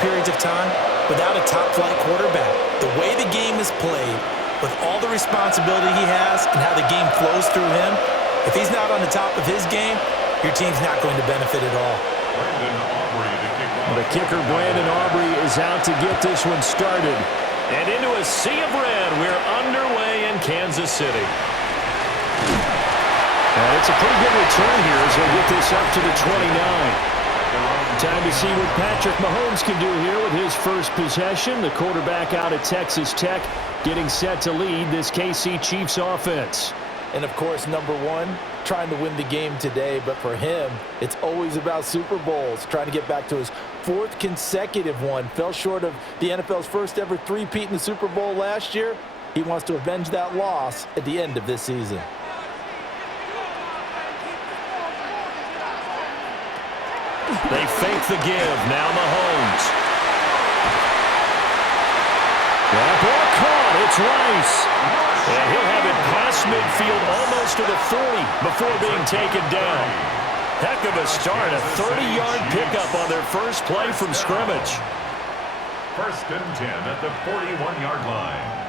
periods of time without a top-flight quarterback. The way the game is played, with all the responsibility he has and how the game flows through him, if he's not on the top of his game, your team's not going to benefit at all. The kicker, Brandon Aubrey, is out to get this one started. And into a sea of red, we're underway in Kansas City. And it's a pretty good return here as they get this up to the 29. Time to see what Patrick Mahomes can do here with his first possession. The quarterback out at Texas Tech getting set to lead this KC Chiefs offense. And, of course, number one, trying to win the game today. But for him, it's always about Super Bowls, trying to get back to his fourth consecutive one. Fell short of the NFL's first ever three-peat in the Super Bowl last year. He wants to avenge that loss at the end of this season. They fake the give. Now Mahomes. That ball caught. It's Rice. And he'll have it past midfield almost to the 40 before being taken down. Heck of a start. A 30-yard pickup on their first play from scrimmage. 1st and 10 at the 41-yard line.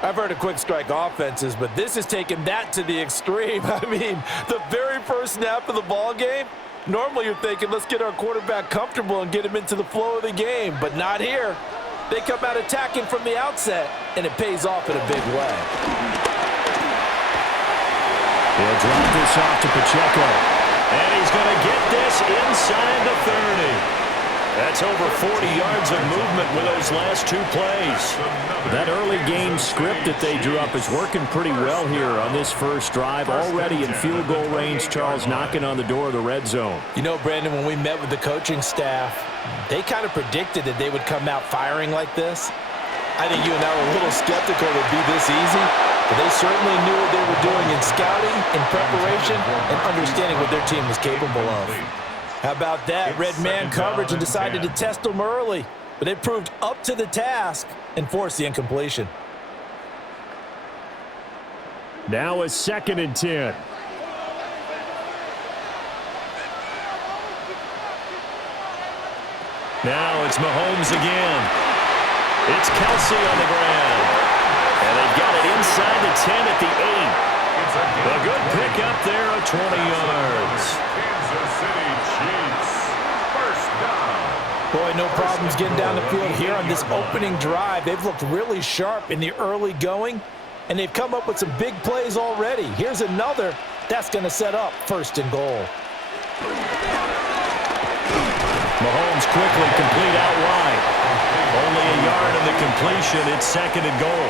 I've heard of quick strike offenses, but this is taking that to the extreme. I mean, the very first snap of the ball game, normally you're thinking, let's get our quarterback comfortable and get him into the flow of the game, but not here. They come out attacking from the outset, and it pays off in a big way. He'll drop this off to Pacheco, and he's going to get this inside the 30. That's over 40 yards of movement with those last two plays. That early game script that they drew up is working pretty well here on this first drive. Already in field goal range, Charles, knocking on the door of the red zone. You know, Brandon, when we met with the coaching staff, they kind of predicted that they would come out firing like this. I think you and I were a little skeptical it would be this easy, but they certainly knew what they were doing in scouting, in preparation, and understanding what their team was capable of. How about that? Red man coverage and decided to test them early. But it proved up to the task and forced the incompletion. Now a 2nd and 10. Now it's Mahomes again. It's Kelsey on the ground. And they've got it inside the 10 at the 8. A good pick up there of 20 yards. Kansas City Chiefs. First down. Boy, no problems getting down the field here on this opening drive. They've looked really sharp in the early going, and they've come up with some big plays already. Here's another that's going to set up 1st and goal. Mahomes quickly complete out wide. Only a yard of the completion. It's 2nd and goal.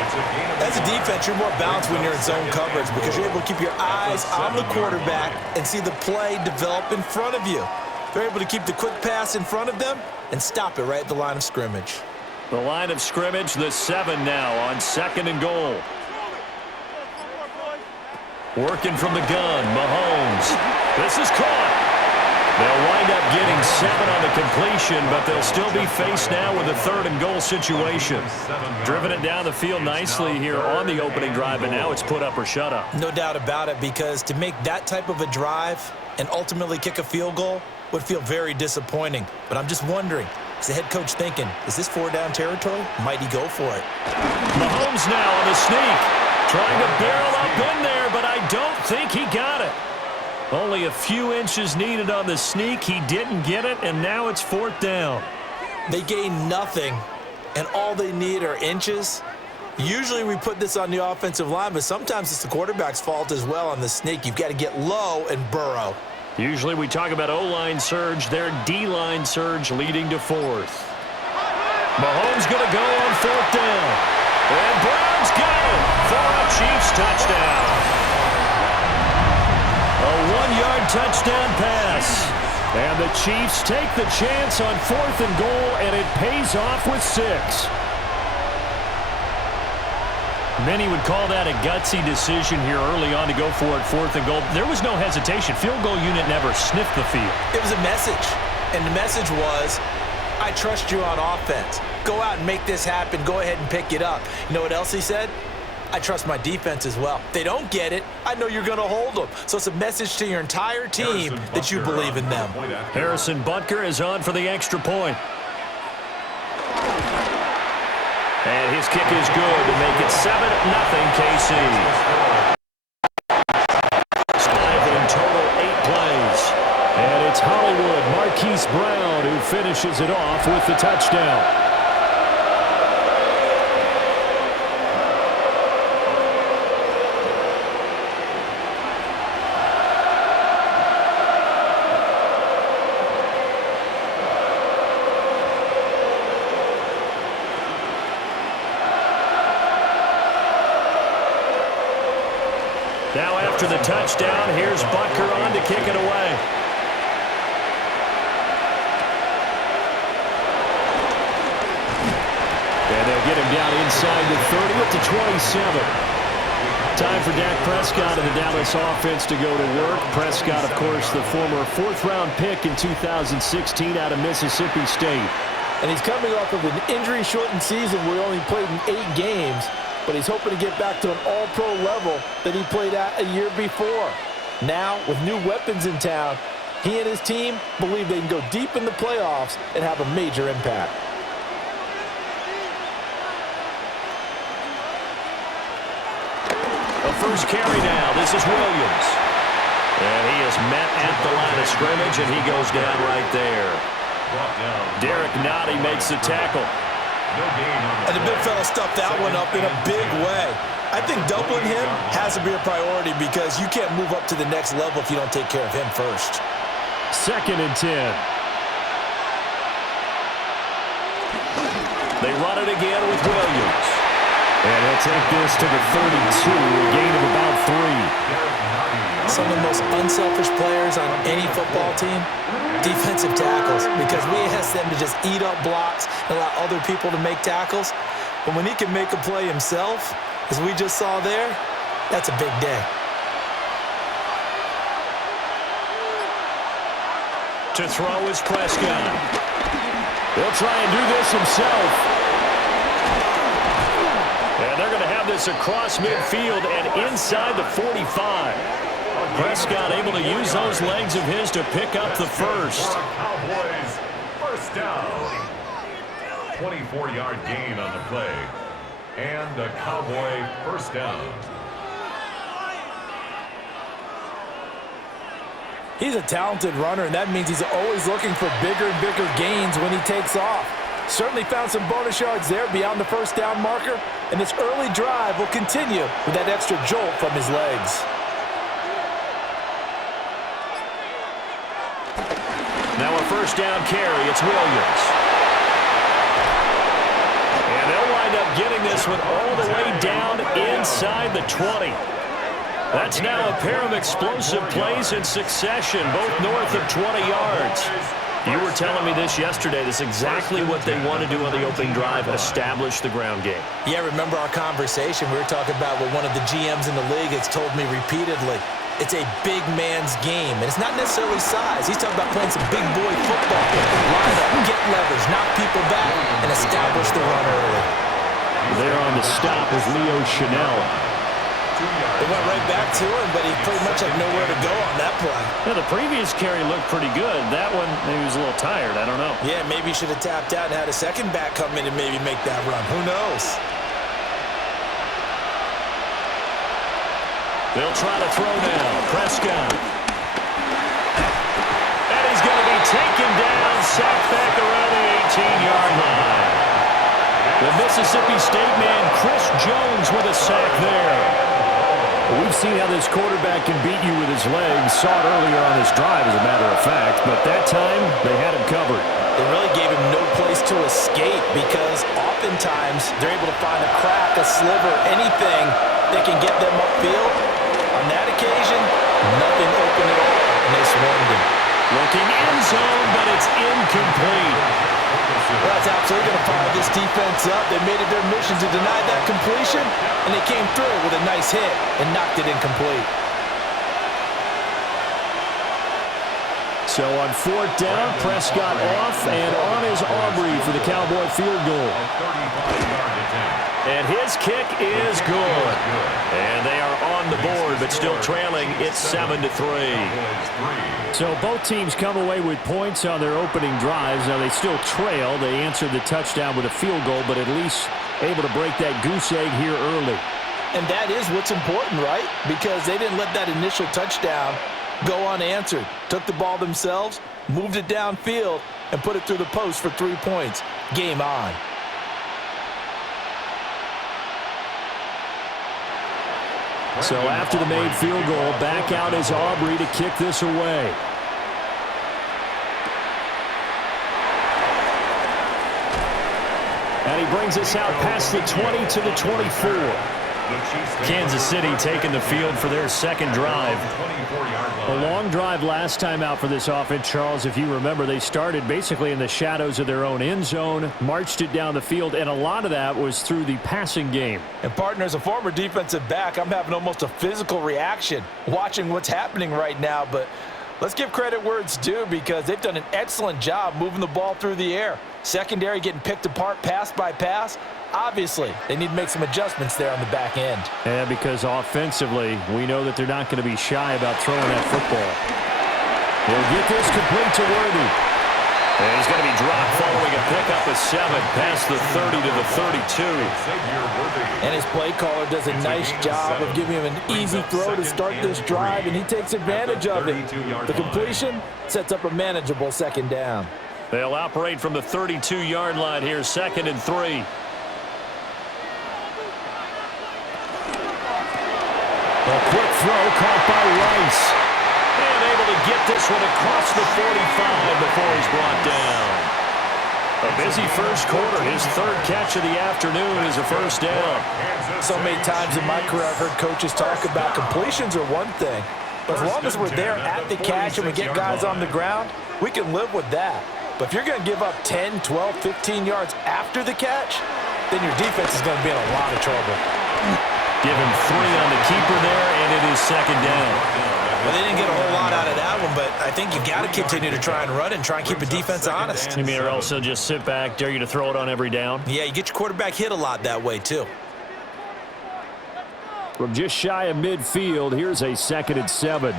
As a defense, you're more balanced when you're in zone coverage because you're able to keep your eyes on the quarterback and see the play develop in front of you. They're able to keep the quick pass in front of them and stop it right at the line of scrimmage. The line of scrimmage, the 7 now on 2nd and goal. Working from the gun, Mahomes. This is caught. They'll wind up getting 7 on the completion, but they'll still be faced now with a 3rd and goal situation. Driven it down the field nicely here on the opening drive, and now it's put up or shut up. No doubt about it, because to make that type of a drive and ultimately kick a field goal would feel very disappointing. But I'm just wondering, is the head coach thinking, is this 4-down territory? Might he go for it? Mahomes now on the sneak. Trying to barrel up in there, but I don't think he got it. Only a few inches needed on the sneak. He didn't get it, and now it's 4th down. They gain nothing, and all they need are inches. Usually we put this on the offensive line, but sometimes it's the quarterback's fault as well on the sneak. You've got to get low and burrow. Usually we talk about O-line surge. Their D-line surge leading to 4th. Mahomes going to go on 4th down. And Brown's got it for a Chiefs touchdown. A 1-yard touchdown pass. And the Chiefs take the chance on 4th and goal, and it pays off with 6. Many would call that a gutsy decision here early on to go for it 4th and goal. There was no hesitation. Field goal unit never sniffed the field. It was a message, and the message was, I trust you on offense. Go out and make this happen. Go ahead and pick it up. You know what else he said? I trust my defense as well. If they don't get it, I know you're going to hold them. So it's a message to your entire team that you believe in them. Harrison Butker is on for the extra point. And his kick is good to make it 7-0 KC. 5 in total, 8 plays. And it's Hollywood Marquise Brown who finishes it off with the touchdown. Now after the touchdown, here's Butker on to kick it away. And they'll get him down inside the 30 at the 27. Time for Dak Prescott and the Dallas offense to go to work. Prescott, of course, the former 4th-round pick in 2016 out of Mississippi State. And he's coming off of an injury-shortened season where he only played in 8 games. But he's hoping to get back to an all-pro level that he played at a year before. Now, with new weapons in town, he and his team believe they can go deep in the playoffs and have a major impact. A first carry now. This is Williams. And he is met at the line of scrimmage, and he goes down right there. Derek Nottie makes the tackle. And the big fella stuffed that one up in a big way. I think doubling him has to be a priority because you can't move up to the next level if you don't take care of him first. 2nd and 10. They run it again with Williams. And he'll take this to the 32, a gain of about 3. Some of the most unselfish players on any football team, defensive tackles, because we ask them to just eat up blocks and allow other people to make tackles. But when he can make a play himself, as we just saw there, that's a big day. To throw is Prescott. He'll try and do this himself. And they're going to have this across midfield and inside the 45. Prescott able to use those legs of his to pick up the first. Cowboys first down. 24-yard gain on the play. And a Cowboy first down. He's a talented runner, and that means he's always looking for bigger and bigger gains when he takes off. Certainly found some bonus yards there beyond the first down marker, and this early drive will continue with that extra jolt from his legs. Now a first down carry. It's Williams. And they'll wind up getting this one all the way down inside the 20. That's now a pair of explosive plays in succession, both north of 20 yards. You were telling me this yesterday. This is exactly what they want to do on the opening drive, establish the ground game. Yeah, remember our conversation? We were talking about what one of the GMs in the league has told me repeatedly. It's a big man's game, and it's not necessarily size. He's talking about playing some big boy football. Line up, get leverage, knock people back, and establish the run early. There on the stop is Leo Chanel. They went right back to him, but he pretty much had nowhere to go on that play. Yeah, the previous carry looked pretty good. That one, maybe he was a little tired. I don't know. Yeah, maybe he should have tapped out and had a second back come in and maybe make that run. Who knows? They'll try to throw now. Prescott. And he's going to be taken down, sacked back around the 18-yard line. The Mississippi State man, Chris Jones, with a sack there. We've seen how this quarterback can beat you with his legs. Saw it earlier on this drive, as a matter of fact. But that time, they had him covered. They really gave him no place to escape because oftentimes they're able to find a crack, a sliver, anything that can get them upfield. On that occasion, nothing open at all, and they swarmed him. Looking end zone, but it's incomplete. Well, that's absolutely going to fire this defense up. They made it their mission to deny that completion, and they came through with a nice hit and knocked it incomplete. So on fourth down, Prescott off, and on is Aubrey for the Cowboy field goal. And his kick is good. And they are on the board, but still trailing. It's 7-3. So both teams come away with points on their opening drives. Now they still trail. They answered the touchdown with a field goal, but at least able to break that goose egg here early. And that is what's important, right? Because they didn't let that initial touchdown go unanswered. Took the ball themselves, moved it downfield, and put it through the post for 3 points. Game on. So after the made field goal, back out is Aubrey to kick this away. And he brings us out past the 20 to the 24. Kansas City taking the field for their second drive. A long drive last time out for this offense, Charles. If you remember, they started basically in the shadows of their own end zone, marched it down the field, and a lot of that was through the passing game. And, partner, as a former defensive back, I'm having almost a physical reaction watching what's happening right now. But let's give credit where it's due because they've done an excellent job moving the ball through the air. Secondary getting picked apart pass by pass. Obviously, they need to make some adjustments there on the back end. Yeah, because offensively, we know that they're not going to be shy about throwing that football. He'll get this complete to Worthy. And he's going to be dropped following a pickup of 7 past the 30 to the 32. And his play caller does a nice job of giving him an easy throw to start this drive, and he takes advantage of it. The completion sets up a manageable second down. They'll operate from the 32-yard line here, 2nd and 3. A quick throw caught by Rice. And able to get this one across the 45 before he's brought down. A busy first quarter. His third catch of the afternoon is a first down. So many times in my career I've heard coaches talk about completions are one thing. But as long as we're there at the catch and we get guys on the ground, we can live with that. But if you're going to give up 10, 12, 15 yards after the catch, then your defense is going to be in a lot of trouble. Give him 3 on the keeper there, and it is second down. Well, they didn't get a whole lot out of that one, but I think you've got to continue to try and run and try and keep the defense honest. You mean or else they'll just sit back, dare you to throw it on every down? Yeah, you get your quarterback hit a lot that way, too. From just shy of midfield, here's a 2nd and 7.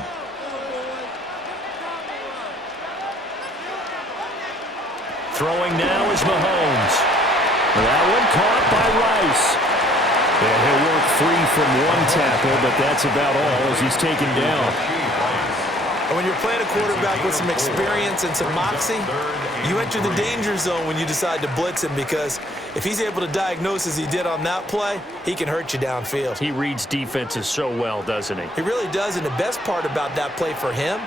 Throwing now is Mahomes. That one caught by Rice. And he'll work free from one tackle, but that's about all as he's taken down. And when you're playing a quarterback with some experience and some moxie, you enter the danger zone when you decide to blitz him because if he's able to diagnose as he did on that play, he can hurt you downfield. He reads defenses so well, doesn't he? He really does, and the best part about that play for him,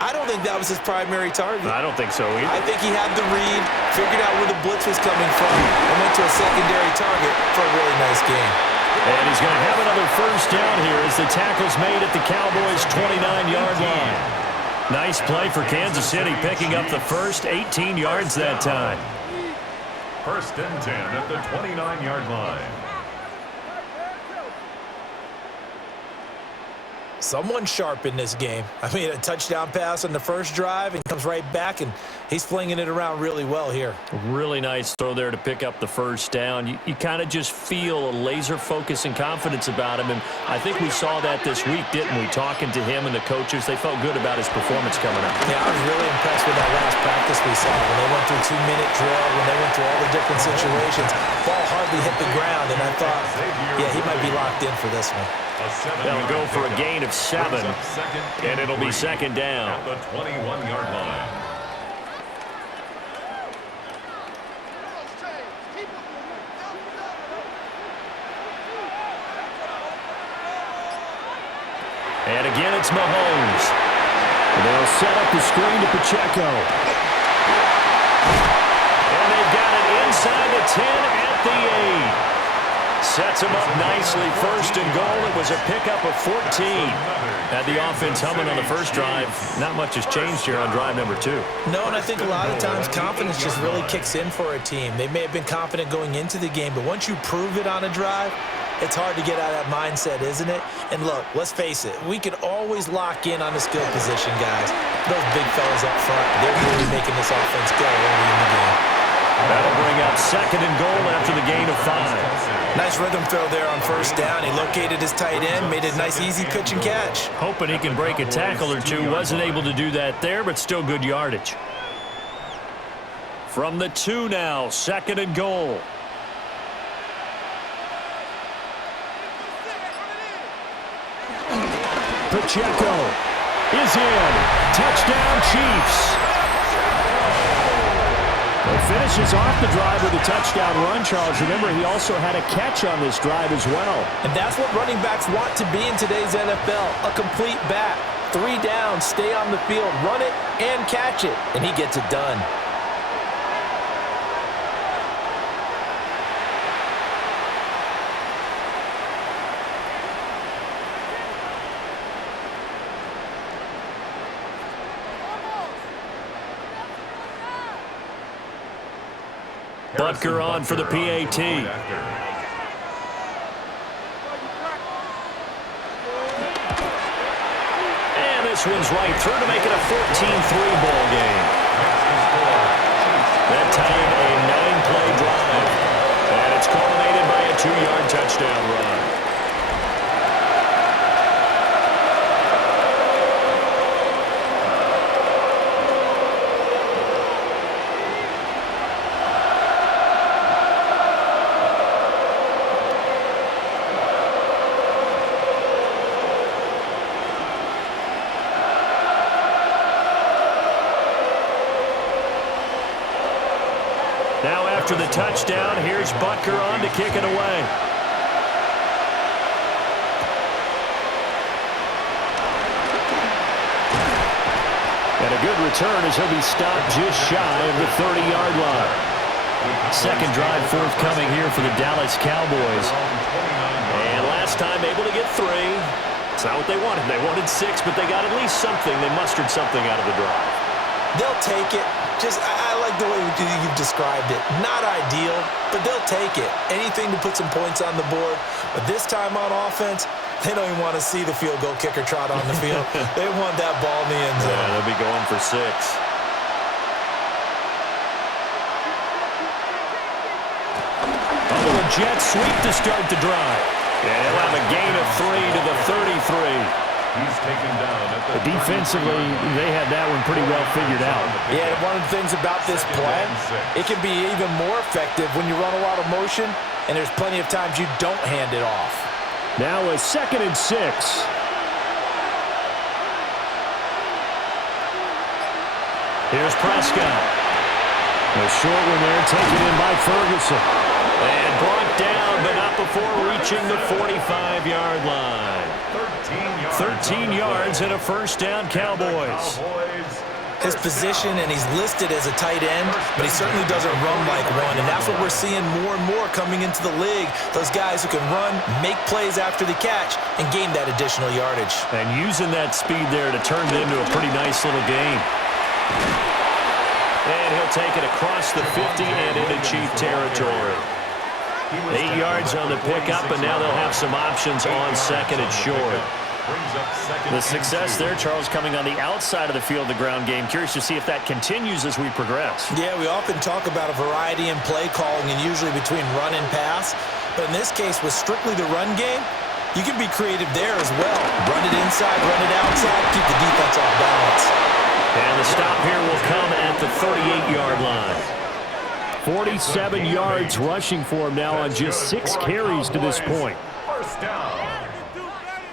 I don't think that was his primary target. I don't think so either. I think he had the read, figured out where the blitz was coming from, and went to a secondary target for a really nice game. And he's going to have another first down here as the tackle's made at the Cowboys' 29-yard line. Nice play for Kansas City, picking up the first 18 yards that time. 1st and 10 at the 29-yard line. Someone sharp in this game. I mean, a touchdown pass on the first drive and comes right back, and he's flinging it around really well here. Really nice throw there to pick up the first down. You kind of just feel a laser focus and confidence about him, and I think we saw that this week, didn't we? Talking to him and the coaches, they felt good about his performance coming up. Yeah, I was really impressed with that last practice we saw. When they went through 2-minute drill, when they went through all the different situations, ball hardly hit the ground, and I thought, yeah, he might be locked in for this one. They'll go for a gain of 7, and it'll be second down. At the 21-yard line. And again, it's Mahomes. They'll set up the screen to Pacheco. And they've got it inside the 10 at the 8. Sets him up nicely. 1st and goal. It was a pickup of 14. Had the offense humming on the first drive. Not much has changed here on drive number 2. No, and I think a lot of times confidence just really kicks in for a team. They may have been confident going into the game, but once you prove it on a drive, It's hard to get out of that mindset, isn't it? And look, let's face it, we could always lock in on the skill position, guys. Those big fellas up front, they're really making this offense go early in the game. That'll bring up 2nd and goal after the gain of 5. Nice rhythm throw there on 1st down. He located his tight end, made a nice easy pitch and catch. Hoping he can break a tackle or two. Wasn't able to do that there, but still good yardage. From the 2 now, 2nd and goal. Pacheco is in. Touchdown, Chiefs. He finishes off the drive with a touchdown run, Charles. Remember, he also had a catch on this drive as well. And that's what running backs want to be in today's NFL, a complete back. 3 down, stay on the field, run it, and catch it. And he gets it done. Butker on for the PAT. And this one's right through to make it a 14-3 ball game. That time a 9-play drive. And it's culminated by a 2-yard touchdown run. Now after the touchdown, here's Butker on to kick it away. And a good return as he'll be stopped just shy of the 30-yard line. 2nd drive forthcoming here for the Dallas Cowboys. And last time able to get 3. It's not what they wanted. They wanted 6, but they got at least something. They mustered something out of the drive. They'll take it. I like the way you've described it. Not ideal, but they'll take it. Anything to put some points on the board. But this time on offense, they don't even want to see the field goal kicker trot on the field. They want that ball in the end zone. Yeah, they'll be going for 6. A little jet sweep to start the drive. And he'll have a gain of 3 to the 33. He's taken down at the Defensively, they had that one pretty well figured out. Yeah, one of the things about this play, it can be even more effective when you run a lot of motion, and there's plenty of times you don't hand it off. Now a 2nd and 6. Here's Prescott. A short one there, taken in by Ferguson. And brought down, but not before reaching the 45-yard line. 13 yards and a 1st down, Cowboys. His position, and he's listed as a tight end, but he certainly doesn't run like one, and that's what we're seeing more and more coming into the league. Those guys who can run, make plays after the catch, and gain that additional yardage. And using that speed there to turn it into a pretty nice little game. And he'll take it across the 50 and into Chief territory. 8 yards on the pickup, and now they'll have some options on 2nd and short. The success there, Charles, coming on the outside of the field, the ground game. Curious to see if that continues as we progress. Yeah, we often talk about a variety in play calling and usually between run and pass. But in this case, with strictly the run game, you can be creative there as well. Run it inside, run it outside, keep the defense off balance. And the stop here will come at the 38-yard line. 47 yards rushing for him now on just 6 carries to this point. First down.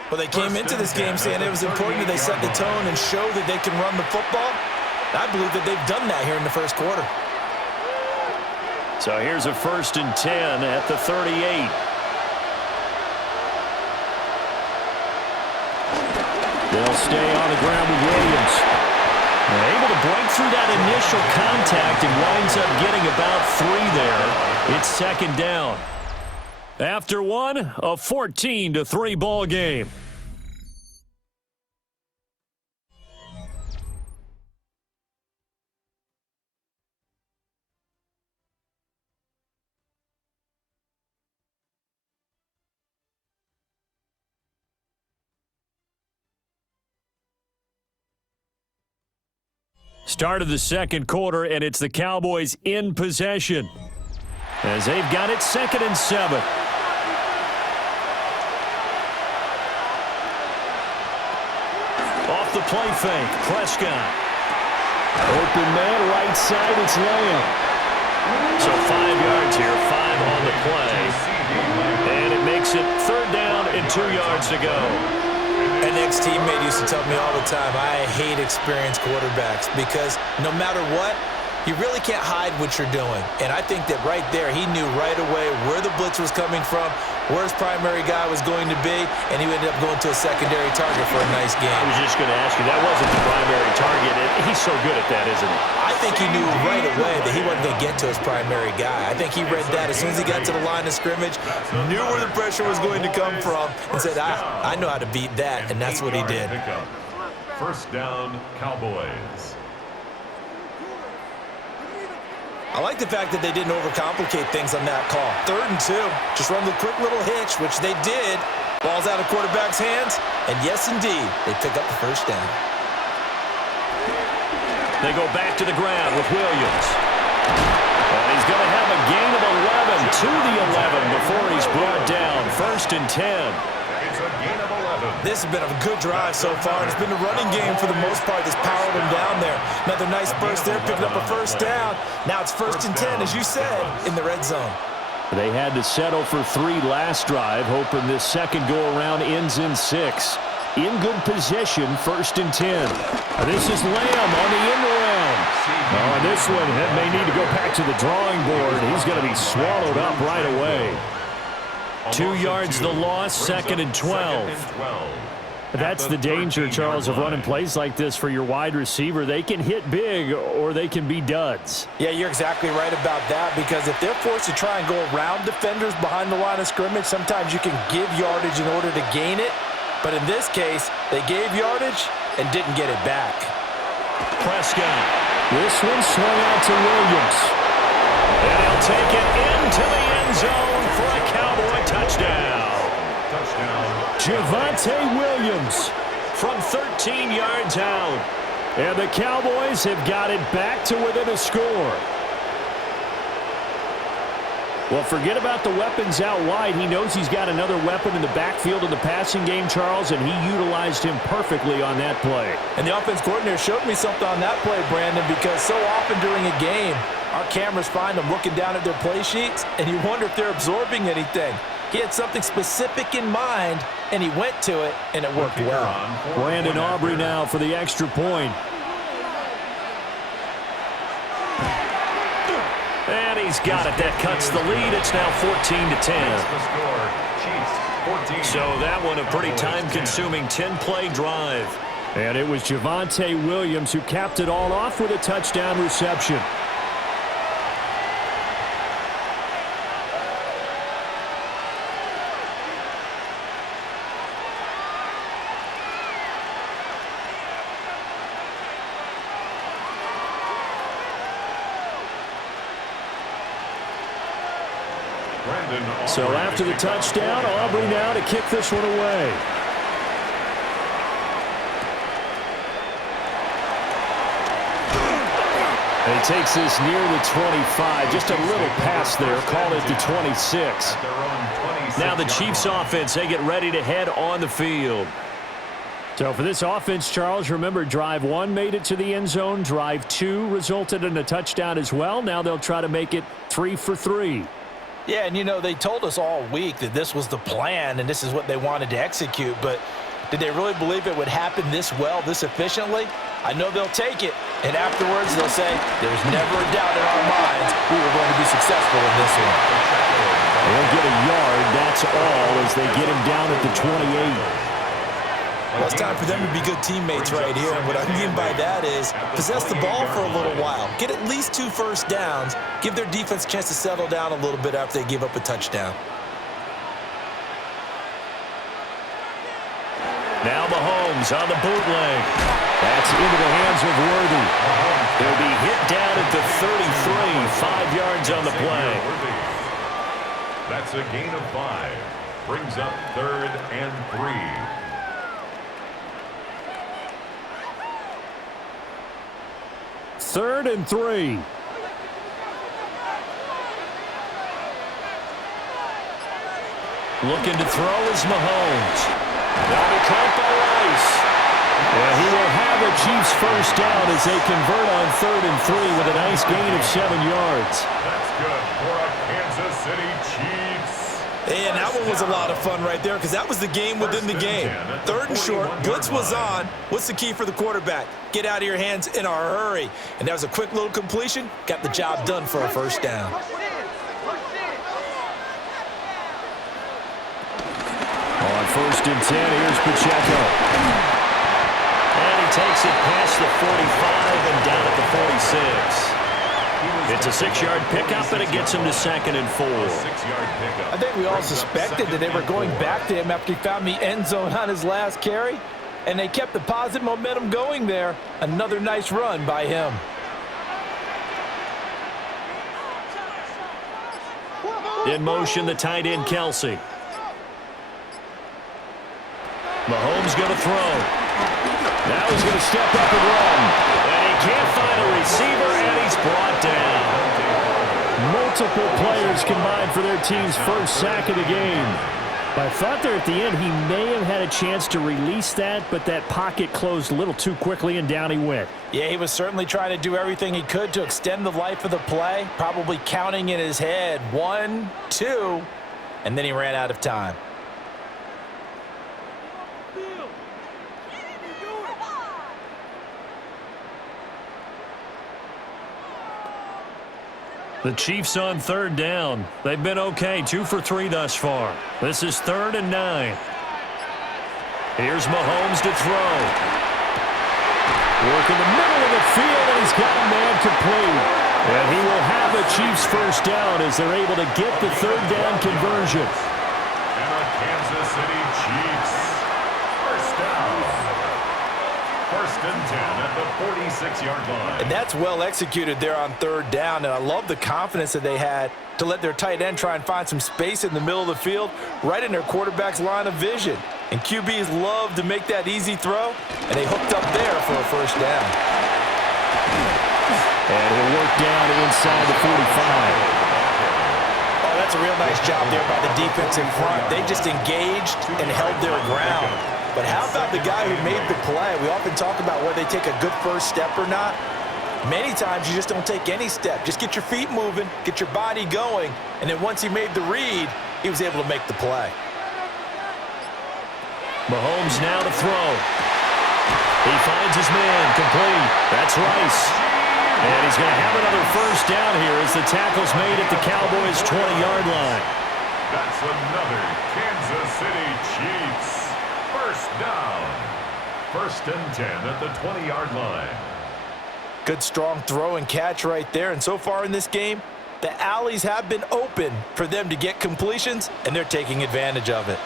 Well, they came into this game saying it was important that they set the tone and show that they can run the football. I believe that they've done that here in the first quarter. So here's a 1st and 10 at the 38. They'll stay on the ground with Williams. They're able to break through that initial contact and winds up getting about 3 there. It's 2nd down. After one, a 14-3 ball game. Start of the second quarter, and it's the Cowboys in possession as they've got it 2nd and 7. Off the play fake, Prescott. Open man, right side, it's Lamb. So 5 yards here, 5 on the play. And it makes it 3rd down and 2 yards to go. An ex-teammate used to tell me all the time, I hate experienced quarterbacks because no matter what, you really can't hide what you're doing. And I think that right there, he knew right away where the blitz was coming from, where his primary guy was going to be, and he ended up going to a secondary target for a nice game. I was just going to ask you, that wasn't the primary target. He's so good at that, isn't he? I think he knew right away that he wasn't going to get to his primary guy. I think he read that as soon as he got to the line of scrimmage, knew where the pressure was going to come from, and said, I know how to beat that, and that's what he did. 1st down, Cowboys. I like the fact that they didn't overcomplicate things on that call. 3rd and 2. Just run the quick little hitch, which they did. Ball's out of quarterback's hands. And yes, indeed, they pick up the 1st down. They go back to the ground with Williams. And he's going to have a gain of 11 to the 11 before he's brought down. 1st and 10. It's a gain of 11. This has been a good drive so far. It's been a running game for the most part that's powered him down there. Another nice burst there, picking up a 1st down. Now it's 1st and 10, as you said, in the red zone. They had to settle for 3 last drive, hoping this second go-around ends in 6. In good position, 1st and 10. This is Lamb on the end around. On this one, it may need to go back to the drawing board. He's going to be swallowed up right away. 2 yards the loss, 2nd and 12. That's the danger, Charles, of running plays like this for your wide receiver. They can hit big or they can be duds. Yeah, you're exactly right about that, because if they're forced to try and go around defenders behind the line of scrimmage, sometimes you can give yardage in order to gain it. But in this case, they gave yardage and didn't get it back. Prescott. This one swung out to Williams. And he'll take it into the end zone for a Cowboy touchdown. Javonte Williams from 13 yards out. And the Cowboys have got it back to within a score. Well, forget about the weapons out wide. He knows he's got another weapon in the backfield of the passing game, Charles, and he utilized him perfectly on that play. And the offense coordinator showed me something on that play, Brandon, because so often during a game, our cameras find them looking down at their play sheets, and you wonder if they're absorbing anything. He had something specific in mind, and he went to it, and it worked well. Brandon Aubrey now for the extra point. And he's got it. That cuts the lead. It's now 14-10. So that one a pretty time-consuming 10-play drive. And it was Javonte Williams who capped it all off with a touchdown reception. So after the touchdown, Aubrey now to kick this one away. And he takes this near the 25. Just a little pass there. Called it the 26. Now the Chiefs offense, they get ready to head on the field. So for this offense, Charles, remember drive 1 made it to the end zone. Drive 2 resulted in a touchdown as well. Now they'll try to make it 3 for 3. Yeah, and you know, they told us all week that this was the plan and this is what they wanted to execute, but did they really believe it would happen this well, this efficiently? I know they'll take it, and afterwards they'll say, there's never a doubt in our minds we were going to be successful in this one. They'll get a yard, that's all, as they get him down at the 28. Well, it's time for them to be good teammates right here, and what I mean by that is possess the ball for a little while. Get at least 2 first downs. Give their defense a chance to settle down a little bit after they give up a touchdown. Now Mahomes on the bootleg. That's into the hands of Worthy. He'll be hit down at the 33, 5 yards on the play. That's a gain of 5. Brings up 3rd and 3. 3rd and 3. Looking to throw is Mahomes. That'll be caught by Rice. And he will have the Chiefs first down as they convert on 3rd and 3 with a nice gain of 7 yards. That's good for a Kansas City Chiefs. And that one was a lot of fun right there because that was the game within the game. 3rd and short, blitz was on. What's the key for the quarterback? Get out of your hands in a hurry. And that was a quick little completion. Got the job done for a first down. On 1st and 10, here's Pacheco. And he takes it past the 45 and down at the 46. It's a 6-yard pickup, and it gets him to 2nd and 4. I think we all suspected that they were going back to him after he found the end zone on his last carry, and they kept the positive momentum going there. Another nice run by him. In motion, the tight end, Kelsey. Mahomes going to throw. Now he's going to step up and run. And he can't find a receiver, and he's brought down. Multiple players combined for their team's first sack of the game. I thought there at the end he may have had a chance to release that, but that pocket closed a little too quickly, and down he went. Yeah, he was certainly trying to do everything he could to extend the life of the play, probably counting in his head 1, 2, and then he ran out of time. The Chiefs on 3rd down. They've been okay, 2 for 3 thus far. This is 3rd and 9. Here's Mahomes to throw. Work in the middle of the field, and he's got a man complete. And he will have the Chiefs first down as they're able to get the 3rd down conversion. And the Kansas City Chiefs first down. 1st and 10 at the 46-yard line. And that's well executed there on 3rd down, and I love the confidence that they had to let their tight end try and find some space in the middle of the field, right in their quarterback's line of vision. And QBs love to make that easy throw, and they hooked up there for a first down. And he'll work down inside the 45. Oh, that's a real nice job there by the defense in front. They just engaged and held their ground. But how about the guy who made the play? We often talk about whether they take a good first step or not. Many times you just don't take any step. Just get your feet moving, get your body going, and then once he made the read, he was able to make the play. Mahomes now to throw. He finds his man, complete. That's Rice. And he's going to have another first down here as the tackle's made at the Cowboys' 20-yard line. That's another Kansas City Chiefs first down. 1st and 10 at the 20-yard line. Good strong throw and catch right there. And so far in this game, the alleys have been open for them to get completions, and they're taking advantage of it.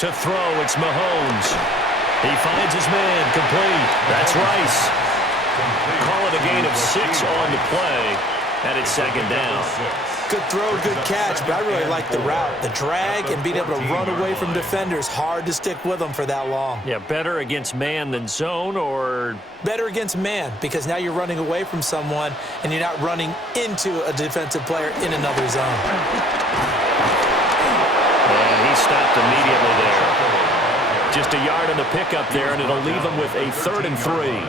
To throw, it's Mahomes. He finds his man, complete. That's Rice. Call it a gain of 6 on the play, and it's 2nd down. Good throw, good catch, but I really like the route. The drag and being able to run away from defenders, hard to stick with them for that long. Yeah, better against man than zone, or? Better against man, because now you're running away from someone and you're not running into a defensive player in another zone. And he stopped immediately there. Just a yard in the pickup there, and it'll leave him with a 3rd and 3.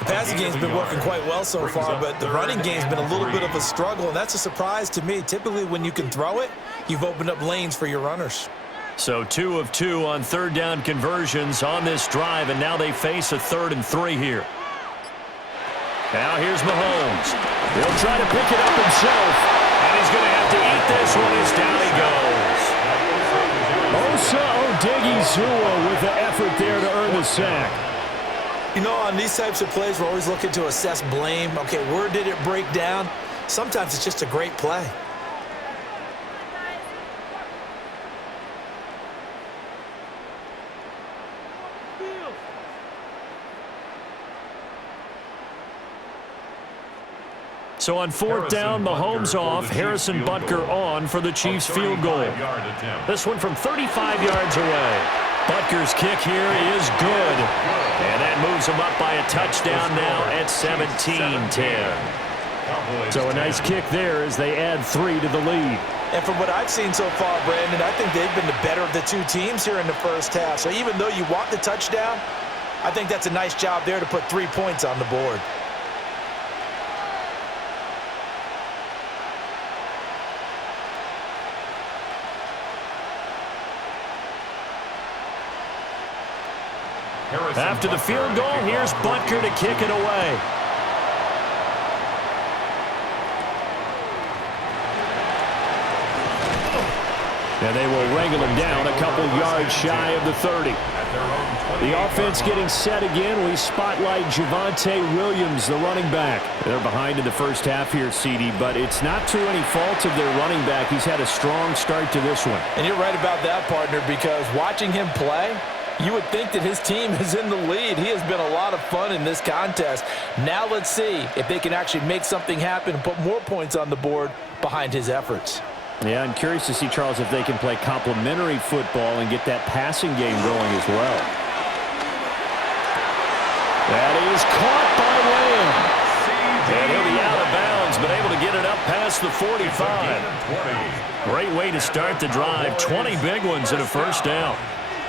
The passing game's been working quite well so far, but the running game's been a little bit of a struggle, and that's a surprise to me. Typically, when you can throw it, you've opened up lanes for your runners. So 2 of 2 on 3rd down conversions on this drive, and now they face a 3rd and 3 here. Now here's Mahomes. He'll try to pick it up himself, and he's going to have to eat this one as down he goes. Osa Odighizuwa with the effort there to earn the sack. You know, on these types of plays, we're always looking to assess blame. Okay, where did it break down? Sometimes it's just a great play. So on 4th down, Mahomes off, Harrison Butker on for the Chiefs field goal. This one from 35 yards away. Butker's kick here is good. And that moves them up by a touchdown now at 17-10. So a nice kick there as they add 3 to the lead. And from what I've seen so far, Brandon, I think they've been the better of the two teams here in the first half. So even though you want the touchdown, I think that's a nice job there to put 3 points on the board. After the field goal, here's Butker to kick it away. And they will wrangle him down a couple yards shy of the 30. The offense getting set again. We spotlight Javonte Williams, the running back. They're behind in the first half here, CD, but it's not to any fault of their running back. He's had a strong start to this one. And you're right about that, partner, because watching him play, you would think that his team is in the lead. He has been a lot of fun in this contest. Now let's see if they can actually make something happen and put more points on the board behind his efforts. Yeah, I'm curious to see, Charles, if they can play complementary football and get that passing game going as well. That is caught by Lamb. And he'll be out of bounds, but able to get it up past the 45. Great way to start the drive. 20 big ones and a first down.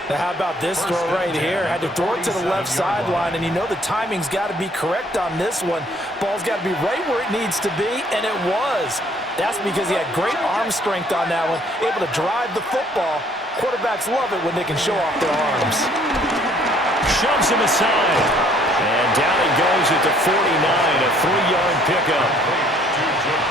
Now how about this throw right here? Had to throw it to the left sideline, and you know the timing's got to be correct on this one. Ball's got to be right where it needs to be, and it was. That's because he had great arm strength on that one, able to drive the football. Quarterbacks love it when they can show off their arms. Shoves him aside. And down he goes at the 49, a 3-yard pickup.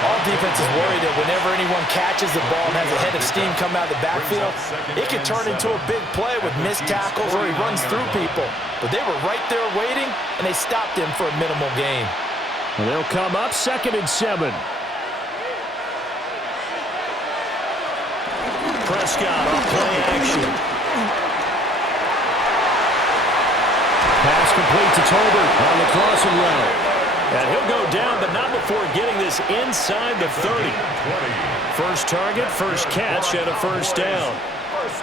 All defenses worry that whenever anyone catches the ball and has a head of steam come out of the backfield, it can turn into a big play with missed tackles or he runs through people. But they were right there waiting, and they stopped him for a minimal gain. Well, they'll come up 2nd and 7. Prescott on play action. Pass complete to Tolbert on the crossing route. And he'll go down, but not before getting this inside the 30. First target, first catch, and a first down.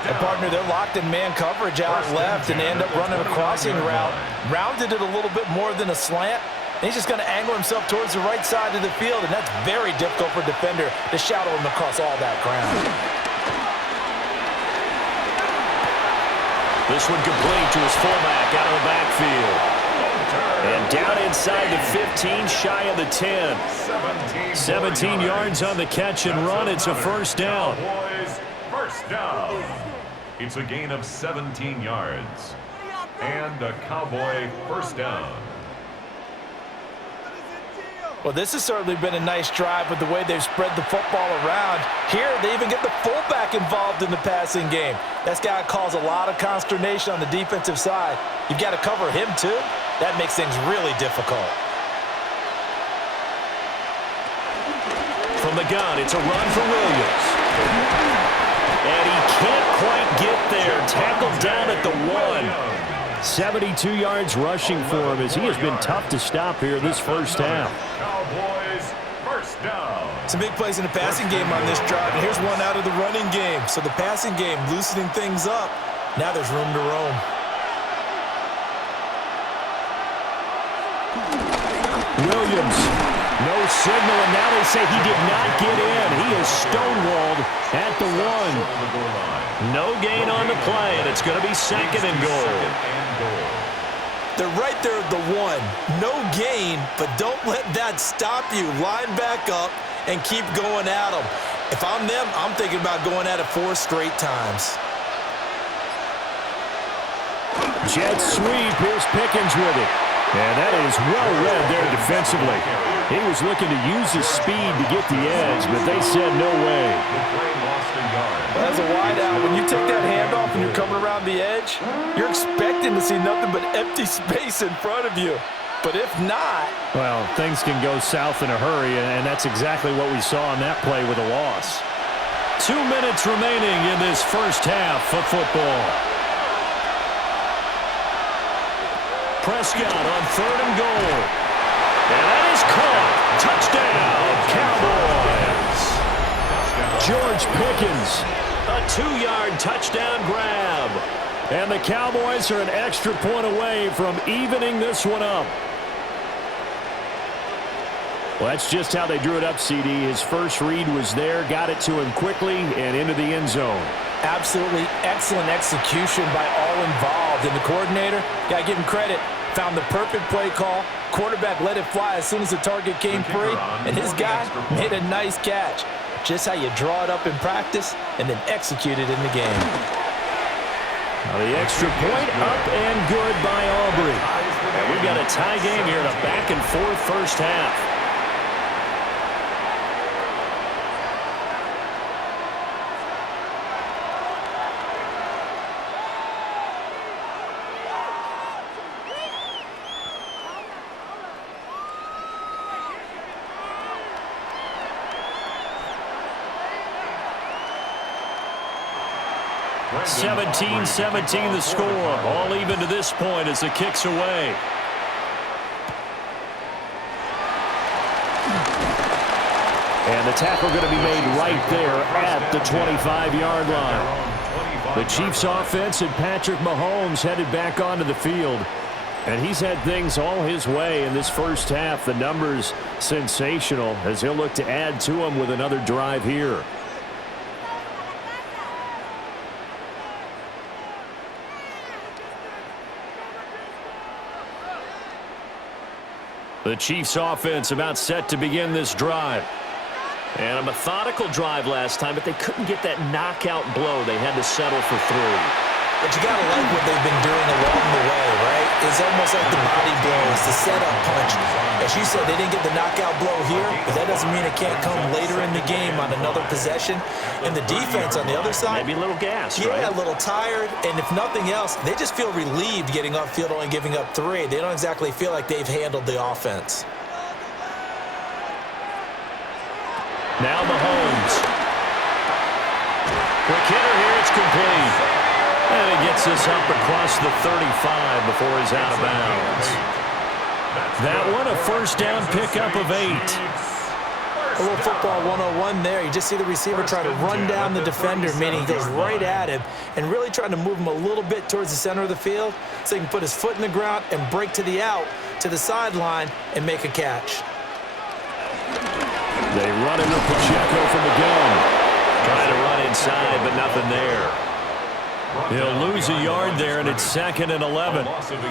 And partner, they're locked in man coverage out left, and they end up running a crossing route. Rounded it a little bit more than a slant. And he's just going to angle himself towards the right side of the field, and that's very difficult for a defender to shadow him across all that ground. This one complete to his fullback out of the backfield. And down inside the 15, shy of the 10. 17 yards on the catch and run. It's a first down. Cowboys first down. It's a gain of 17 yards. And a Cowboy first down. Well, this has certainly been a nice drive with the way they've spread the football around. Here, they even get the fullback involved in the passing game. That's got to cause a lot of consternation on the defensive side. You've got to cover him, too. That makes things really difficult. From the gun, it's a run for Williams. And he can't quite get there. Tackled down at the 1. 72 yards rushing for him as he has been tough to stop here this first half. Cowboys first down. Some big plays in the passing game on this drive, and here's one out of the running game. So the passing game loosening things up. Now there's room to roam. Williams, no signal, and now they say he did not get in. He is stonewalled at the 1. No gain on the play, and it's going to be 2nd and goal. They're right there at the 1. No gain, but don't let that stop you. Line back up and keep going at them. If I'm them, I'm thinking about going at it 4 straight times. Jet sweep. Here's Pickens with it. And that is well read there defensively. He was looking to use his speed to get the edge, but they said no way. Well, as a wideout, when you take that handoff and you're coming around the edge, you're expecting to see nothing but empty space in front of you. But if not... Well, things can go south in a hurry, and that's exactly what we saw on that play with a loss. 2 minutes remaining in this first half of football. Prescott on 3rd and goal. And that is caught. Touchdown, Cowboys. George Pickens, a 2-yard touchdown grab. And the Cowboys are an extra point away from evening this one up. Well, that's just how they drew it up, CD. His first read was there, got it to him quickly, and into the end zone. Absolutely excellent execution by all involved. And the coordinator, got to give him credit, found the perfect play call. Quarterback let it fly as soon as the target came free, and his guy made a nice catch. Just how you draw it up in practice and then execute it in the game. Now the extra point up and good by Aubrey. And we've got a tie game here in a back-and-forth first half. Brandon 17-17 the score. All even to this point as the kick's away. And the tackle going to be made right there at the 25-yard line. The Chiefs offense and Patrick Mahomes headed back onto the field. And he's had things all his way in this first half. The numbers sensational as he'll look to add to them with another drive here. The Chiefs offense about set to begin this drive. And a methodical drive last time, but they couldn't get that knockout blow. They had to settle for 3. But you got to like what they've been doing along the way, right? It's almost like the body blows, the setup punch. As you said, they didn't get the knockout blow here, but that doesn't mean it can't come later in the game on another possession. And the defense on the other side, maybe a little gas, yeah, right? a little tired. And if nothing else, they just feel relieved getting off field, only giving up 3. They don't exactly feel like they've handled the offense. Now Mahomes. Quick hitter here, it's complete. And he gets this up across the 35 before he's out of bounds. That one, a first down pickup of 8. A little football 101 there. You just see the receiver try to run down the defender, meaning he goes right at him, and really trying to move him a little bit towards the center of the field so he can put his foot in the ground and break to the out, to the sideline, and make a catch. They run it with Pacheco from the gun. Trying to run inside, but nothing there. He'll lose a yard there, and it's 2nd and 11.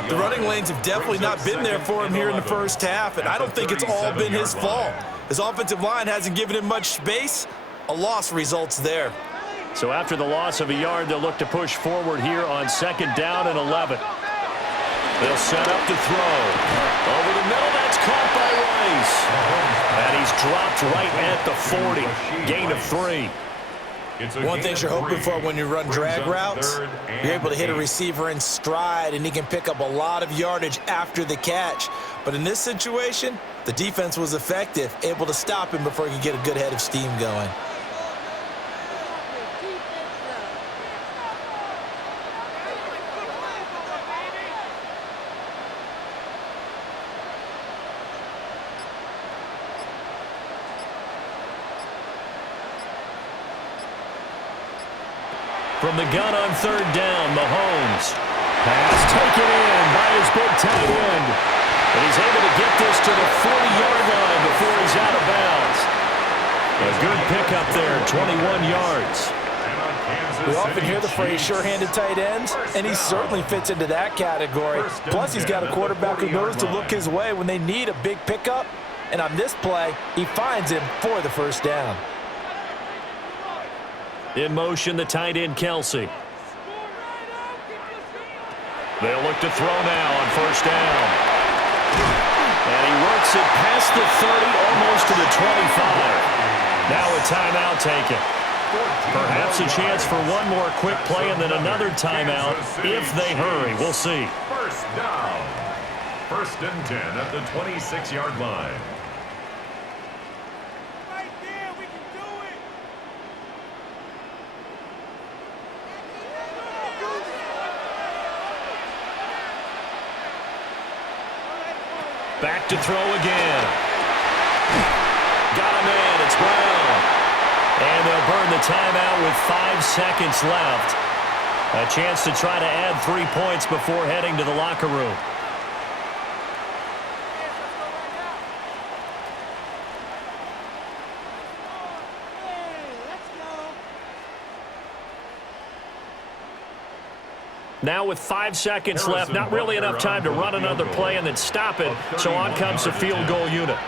The running lanes have definitely not been there for him here in the first half, and I don't think it's all been his fault. His offensive line hasn't given him much space. A loss results there. So after the loss of a yard, they'll look to push forward here on 2nd down and 11. They'll set up to throw. Over the middle, that's caught by Rice. And he's dropped right at the 40. Gain of 3. One thing you're hoping for when you run drag routes, you're able to hit a receiver in stride, and he can pick up a lot of yardage after the catch. But in this situation, the defense was effective, able to stop him before he could get a good head of steam going. From the gun on 3rd down, Mahomes. Pass taken in by his big tight end. And he's able to get this to the 40-yard line before he's out of bounds. A good pickup there, 21 yards. We often hear the phrase sure-handed tight ends, and he certainly fits into that category. Plus, he's got a quarterback who knows to look his way when they need a big pickup. And on this play, he finds him for the first down. In motion, the tight end, Kelsey. They'll look to throw now on 1st down. And he works it past the 30, almost to the 25. Now a timeout taken. Perhaps a chance for one more quick play and then another timeout if they hurry. We'll see. First down. 1st and 10 at the 26-yard line. Back to throw again. Got him in. It's Brown. And they'll burn the timeout with 5 seconds left. A chance to try to add 3 points before heading to the locker room. Now with 5 seconds left, not really enough time to run another play and then stop it, so on comes the field goal unit.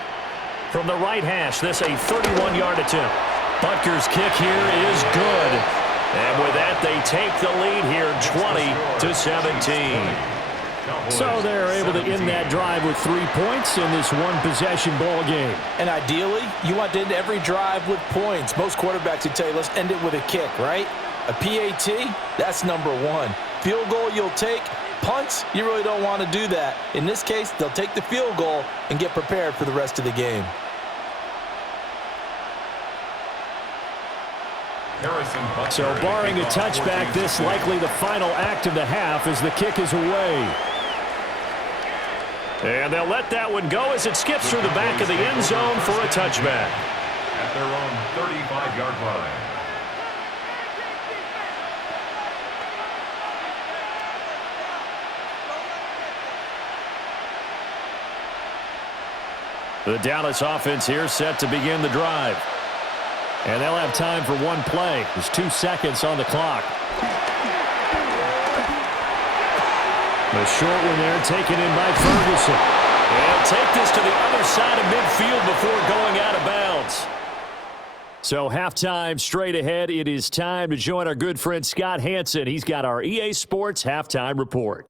From the right hash, this a 31-yard attempt. Butker's kick here is good. And with that, they take the lead here 20-17. So they're able to end that drive with 3 points in this one-possession ball game. And ideally, you want to end every drive with points. Most quarterbacks would tell you, let's end it with a kick, right? A PAT, that's number one. Field goal you'll take. Punts, you really don't want to do that. In this case, they'll take the field goal and get prepared for the rest of the game. So barring a touchback, this likely the final act of the half as the kick is away. And they'll let that one go as it skips through the back of the end zone for a touchback. At their own 35-yard line. The Dallas offense here set to begin the drive. And they'll have time for one play. There's 2 seconds on the clock. The short one there taken in by Ferguson. And take this to the other side of midfield before going out of bounds. So halftime straight ahead. It is time to join our good friend Scott Hanson. He's got our EA Sports halftime report.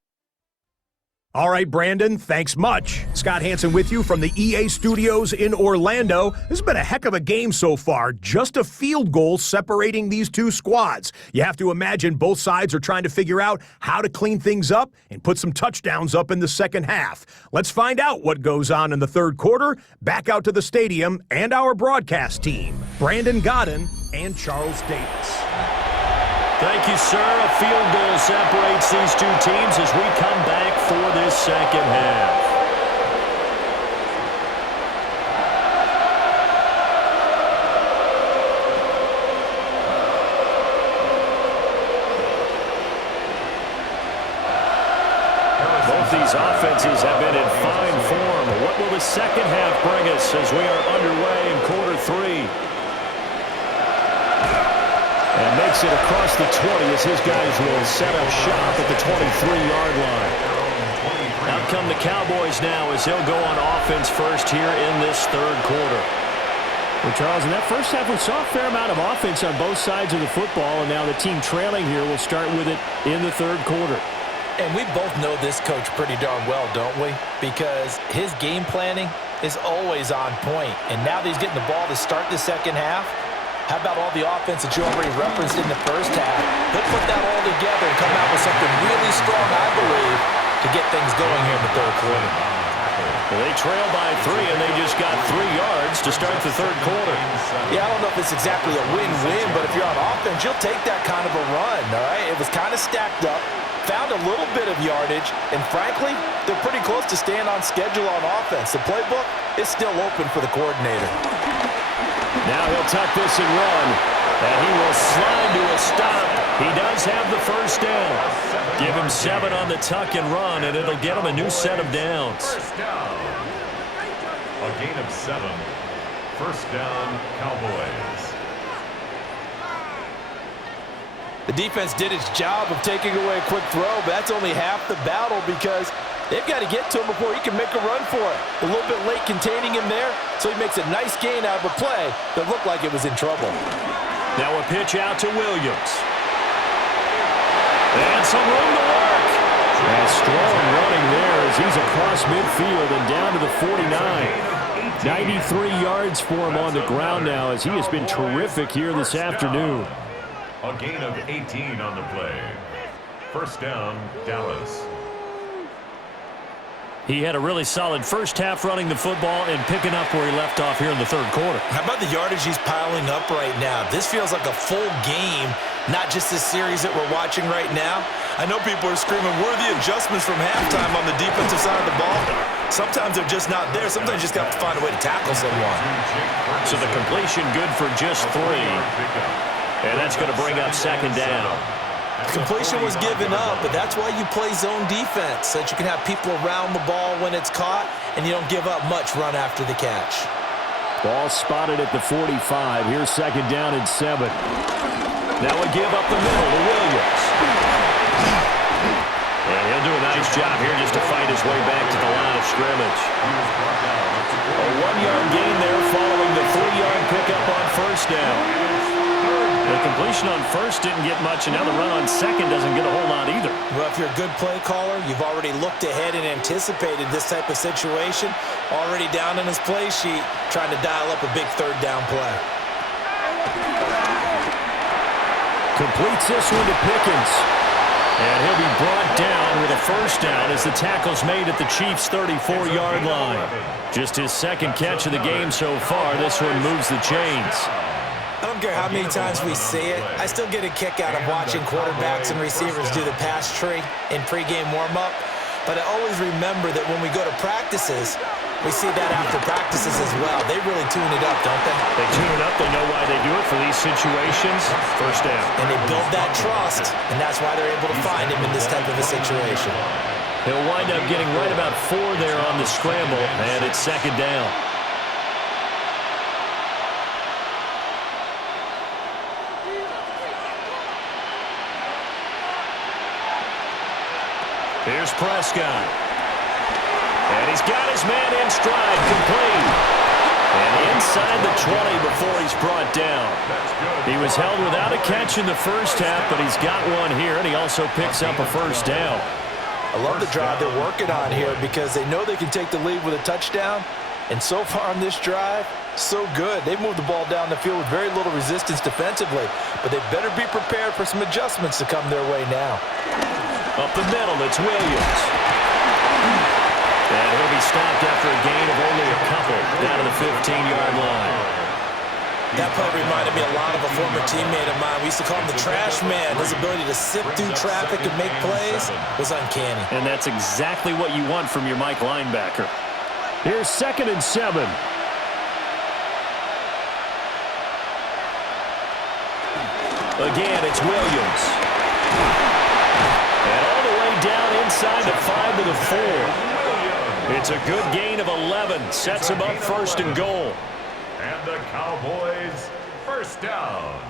All right, Brandon, thanks much. Scott Hanson with you from the EA Studios in Orlando. This has been a heck of a game so far. Just a field goal separating these two squads. You have to imagine both sides are trying to figure out how to clean things up and put some touchdowns up in the second half. Let's find out what goes on in the third quarter. Back out to the stadium and our broadcast team, Brandon Godden and Charles Davis. Thank you, sir. A field goal separates these two teams as we come back for this second half. Both these offenses have been in fine form. What will the second half bring us as we are underway in quarter three? And makes it across the 20 as his guys will set up shop at the 23-yard line. Out come the Cowboys now as they'll go on offense first here in this third quarter. Well, Charles, in that first half, we saw a fair amount of offense on both sides of the football, and now the team trailing here will start with it in the third quarter. And we both know this coach pretty darn well, don't we? Because his game planning is always on point. And now that he's getting the ball to start the second half, how about all the offense that you already referenced in the first half? He'll put that all together and come out with something really strong, I believe, to get things going here in the third quarter. Well, they trail by 3, and they just got 3 yards to start the third quarter. Yeah, I don't know if it's exactly a win-win, but if you're on offense, you'll take that kind of a run, all right? It was kind of stacked up, found a little bit of yardage, and frankly, they're pretty close to staying on schedule on offense. The playbook is still open for the coordinator. Now he'll tuck this and run, and he will slide to a stop. He does have the first down. Give him 7 on the tuck and run, and it'll get him a new set of downs. First down. A gain of 7. First down, Cowboys. The defense did its job of taking away a quick throw, but that's only half the battle because they've got to get to him before he can make a run for it. A little bit late containing him there, so he makes a nice gain out of a play that looked like it was in trouble. Now a pitch out to Williams. And some room to work. And strong running there as he's across midfield and down to the 49. 93 yards for him on the ground now as he has been terrific here this afternoon. A gain of 18 on the play. First down, Dallas. He had a really solid first half running the football and picking up where he left off here in the third quarter. How about the yardage he's piling up right now? This feels like a full game, not just this series that we're watching right now. I know people are screaming, where are the adjustments from halftime on the defensive side of the ball? Sometimes they're just not there. Sometimes you just have to find a way to tackle someone. So the completion good for just 3. And that's going to bring up second down. Completion was given up, but that's why you play zone defense, so that you can have people around the ball when it's caught, and you don't give up much run after the catch. Ball spotted at the 45. Here's second down and 7. Now a give up the middle to Williams. And he'll do a nice job here just to fight his way back to the line of scrimmage. A 1-yard gain there following the 3-yard pickup on first down. The completion on first didn't get much, and now the run on second doesn't get a whole lot either. Well, if you're a good play caller, you've already looked ahead and anticipated this type of situation, already down in his play sheet, trying to dial up a big third down play. Completes this one to Pickens. And he'll be brought down with a first down as the tackle's made at the Chiefs' 34-yard line. Just his second catch of the game so far. This one moves the chains. I don't care how many times we see it. I still get a kick out of watching quarterbacks and receivers do the pass tree in pregame warm-up. But I always remember that when we go to practices, we see that after practices as well. They really tune it up, don't they? They tune it up. They know why they do it for these situations. First down. And they build that trust, and that's why they're able to find him in this type of a situation. He'll wind up getting right about 4 there on the scramble, and it's second down. Here's Prescott. And he's got his man in stride, complete. And inside the 20 before he's brought down. He was held without a catch in the first half, but he's got one here, and he also picks up a first down. I love the drive they're working on here because they know they can take the lead with a touchdown. And so far on this drive, so good. They've moved the ball down the field with very little resistance defensively, but they better be prepared for some adjustments to come their way now. Up the middle, it's Williams. And he'll be stopped after a gain of only a couple down to the 15-yard line. That play reminded me a lot of a former teammate of mine. We used to call him the trash man. His ability to sift through traffic and make plays was uncanny. And that's exactly what you want from your Mike linebacker. Here's second and 7. Again, it's Williams. And all the way down inside the 5 to the 4. It's a good gain of 11. Sets him up first and goal. And the Cowboys first down.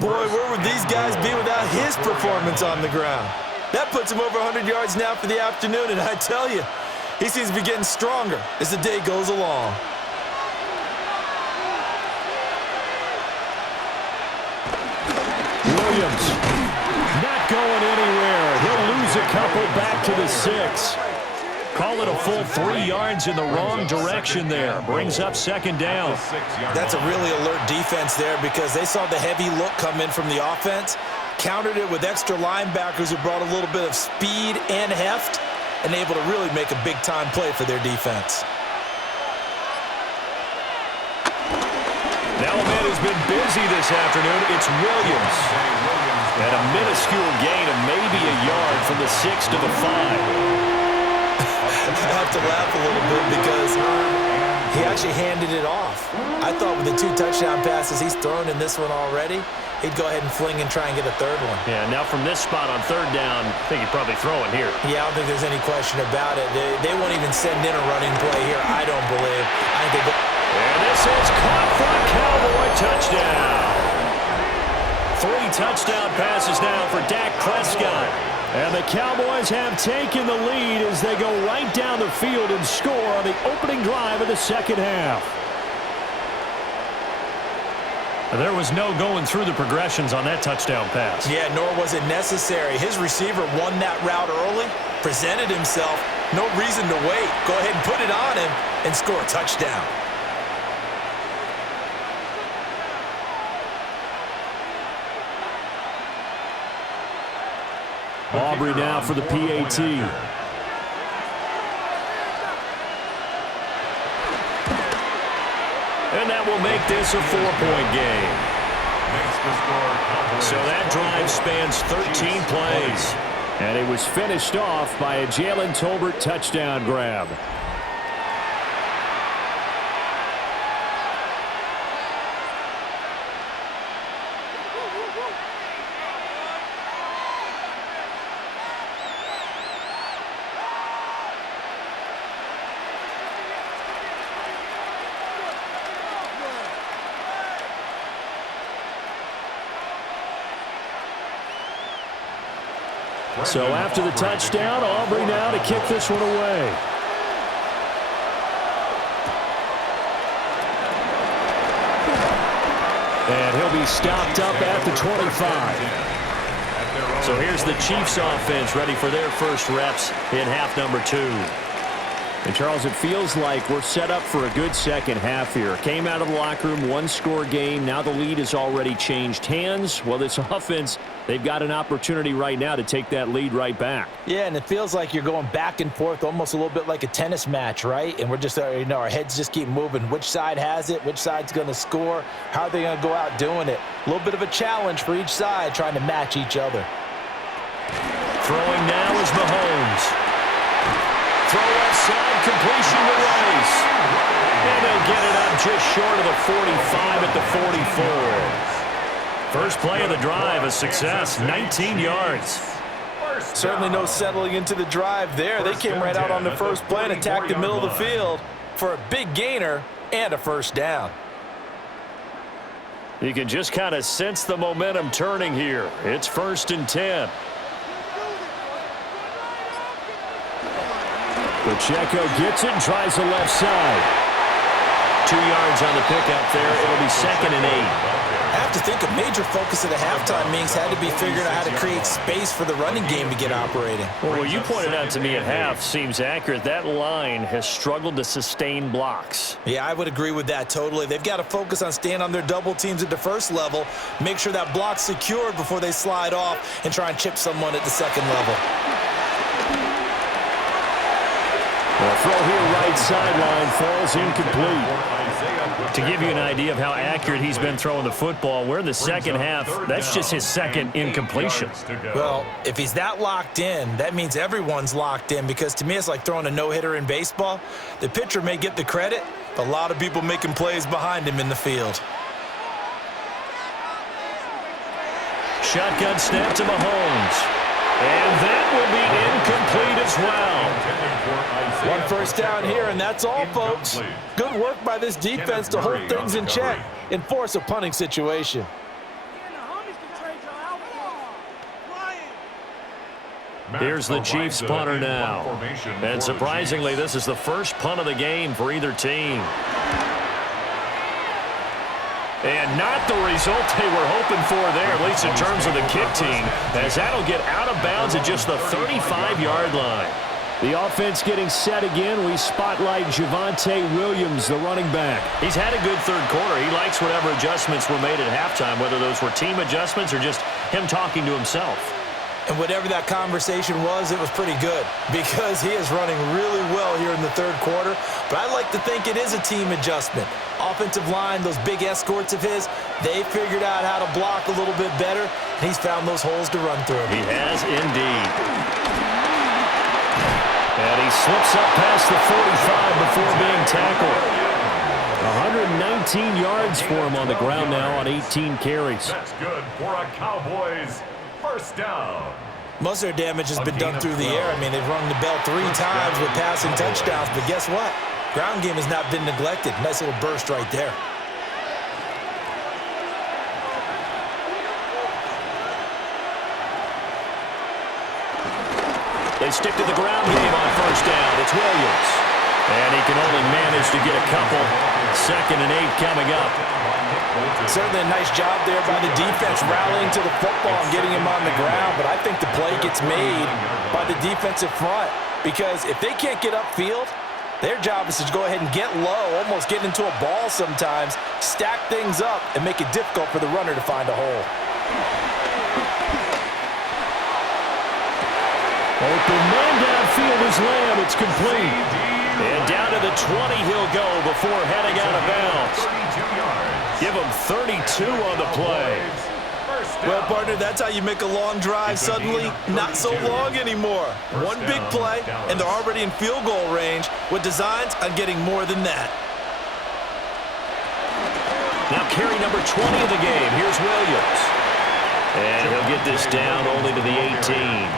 Boy, where would these guys be without his performance on the ground? That puts him over 100 yards now for the afternoon, and I tell you, he seems to be getting stronger as the day goes along. Williams not going anywhere. He'll lose a couple back to the 6. Call it a full 3 yards in the wrong direction there. Brings up second down. That's a really alert defense there because they saw the heavy look come in from the offense, countered it with extra linebackers who brought a little bit of speed and heft, and able to really make a big-time play for their defense. Now a man who's been busy this afternoon, it's Williams. And a minuscule gain of maybe a yard from the 6 to the 5. I have to laugh a little bit because he actually handed it off. I thought with the 2 touchdown passes he's thrown in this one already, he'd go ahead and fling and try and get a third one. Yeah, now from this spot on third down, I think he'd probably throw it here. Yeah, I don't think there's any question about it. They won't even send in a running play here, I don't believe. I think they go. And this is caught for a Cowboy touchdown. 3 touchdown passes now for Dak Prescott. And the Cowboys have taken the lead as they go right down the field and score on the opening drive of the second half. There was no going through the progressions on that touchdown pass. Yeah, nor was it necessary. His receiver won that route early, presented himself, no reason to wait. Go ahead and put it on him and score a touchdown. Aubrey now for the PAT. And that will make this a 4-point game. So that drive spans 13 plays. And it was finished off by a Jalen Tolbert touchdown grab. So after the touchdown, Aubrey now to kick this one away. And he'll be stopped up at the 25. So here's the Chiefs offense ready for their first reps in half number 2. And, Charles, it feels like we're set up for a good second half here. Came out of the locker room, one-score game. Now the lead has already changed hands. Well, this offense, they've got an opportunity right now to take that lead right back. Yeah, and it feels like you're going back and forth almost a little bit like a tennis match, right? And we're just, our heads just keep moving. Which side has it? Which side's going to score? How are they going to go out doing it? A little bit of a challenge for each side trying to match each other. Throwing now is Mahomes. Throw left side, completion to Rice. And they'll get it up just short of the 45 at the 44. First play of the drive, a success, 19 yards. Certainly no settling into the drive there. They came right out on the first play and attacked the middle of the field for a big gainer and a first down. You can just kind of sense the momentum turning here. It's 1st and 10. Pacheco gets it and tries the left side. 2 yards on the pickup there. It'll be 2nd and 8. I have to think a major focus of the halftime means had to be figuring out how to create space for the running game to get operating. Well, what you pointed out to me at half seems accurate. That line has struggled to sustain blocks. Yeah, I would agree with that totally. They've got to focus on staying on their double teams at the first level, make sure that block's secured before they slide off and try and chip someone at the second level. The throw here right sideline falls incomplete. To give you an idea of how accurate he's been throwing the football, we're in the second half. That's just his second incompletion. Well, if he's that locked in, that means everyone's locked in, because to me it's like throwing a no-hitter in baseball. The pitcher may get the credit, but a lot of people making plays behind him in the field. Shotgun snap to Mahomes. And that will be incomplete as well. One first down here, and that's all, folks. Good work by this defense to hold things in check and force a punting situation. Here's the Chiefs punter now. And surprisingly, this is the first punt of the game for either team. And not the result they were hoping for there, at least in terms of the kick team, as that'll get out of bounds at just the 35-yard line. The offense getting set again. We spotlight Javonte Williams, the running back. He's had a good third quarter. He likes whatever adjustments were made at halftime, whether those were team adjustments or just him talking to himself. And whatever that conversation was, it was pretty good, because he is running really well here in the third quarter. But I like to think it is a team adjustment. Offensive line, those big escorts of his, they figured out how to block a little bit better, and he's found those holes to run through. He has indeed. And he slips up past the 45 before being tackled. 119 yards for him on the ground now on 18 carries. That's good for a Cowboys first down. Most of their damage has been done through the air. I mean, they've rung the bell 3 times with passing touchdowns, but guess what? Ground game has not been neglected. Nice little burst right there. They stick to the ground game on first down. It's Williams. And he can only manage to get a couple. 2nd and 8 coming up. Certainly a nice job there by the defense rallying to the football and getting him on the ground, but I think the play gets made by the defensive front, because if they can't get upfield, their job is to go ahead and get low, almost get into a ball sometimes, stack things up, and make it difficult for the runner to find a hole. Open man downfield is Lamb. It's complete. And down to the 20 he'll go before heading out of bounds. Give him 32 on the play. Well, partner, that's how you make a long drive suddenly not so long anymore. One big play, and they're already in field goal range with designs on getting more than that. Now carry number 20 of the game. Here's Williams. And he'll get this down only to the 18.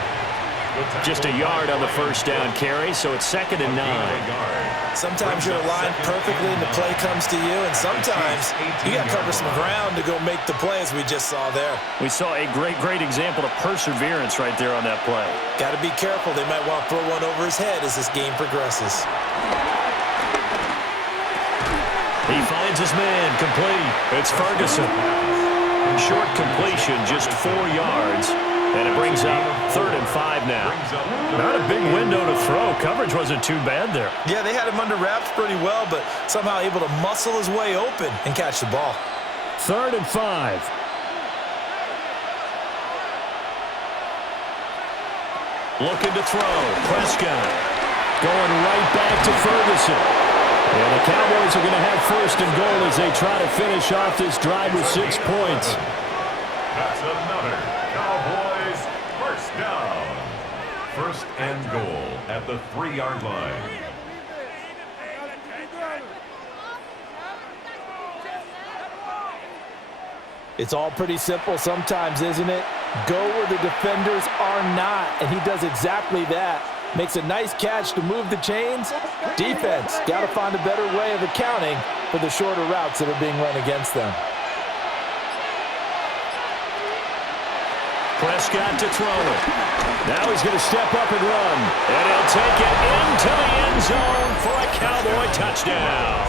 Just a yard on the first down carry, so it's 2nd and 9. Sometimes you're aligned perfectly and the play comes to you, and sometimes you got to cover some ground to go make the play, as we just saw there. We saw a great example of perseverance right there on that play. Got to be careful. They might want to throw one over his head as this game progresses. He finds his man, complete. It's Ferguson. Short completion, just 4 yards. And it brings up 3rd and 5 now. Not a big window to throw. Coverage wasn't too bad there. Yeah, they had him under wraps pretty well, but somehow able to muscle his way open and catch the ball. 3rd and 5. Looking to throw. Prescott going right back to Ferguson. And the Cowboys are going to have 1st and goal as they try to finish off this drive with 6 points. That's another Cowboys first down. 1st and goal at the 3-yard line. It's all pretty simple sometimes, isn't it? Go where the defenders are not, and he does exactly that. Makes a nice catch to move the chains. Defense, got to find a better way of accounting for the shorter routes that are being run against them. Prescott to throw it. Now he's going to step up and run. And he'll take it into the end zone for a Cowboy touchdown.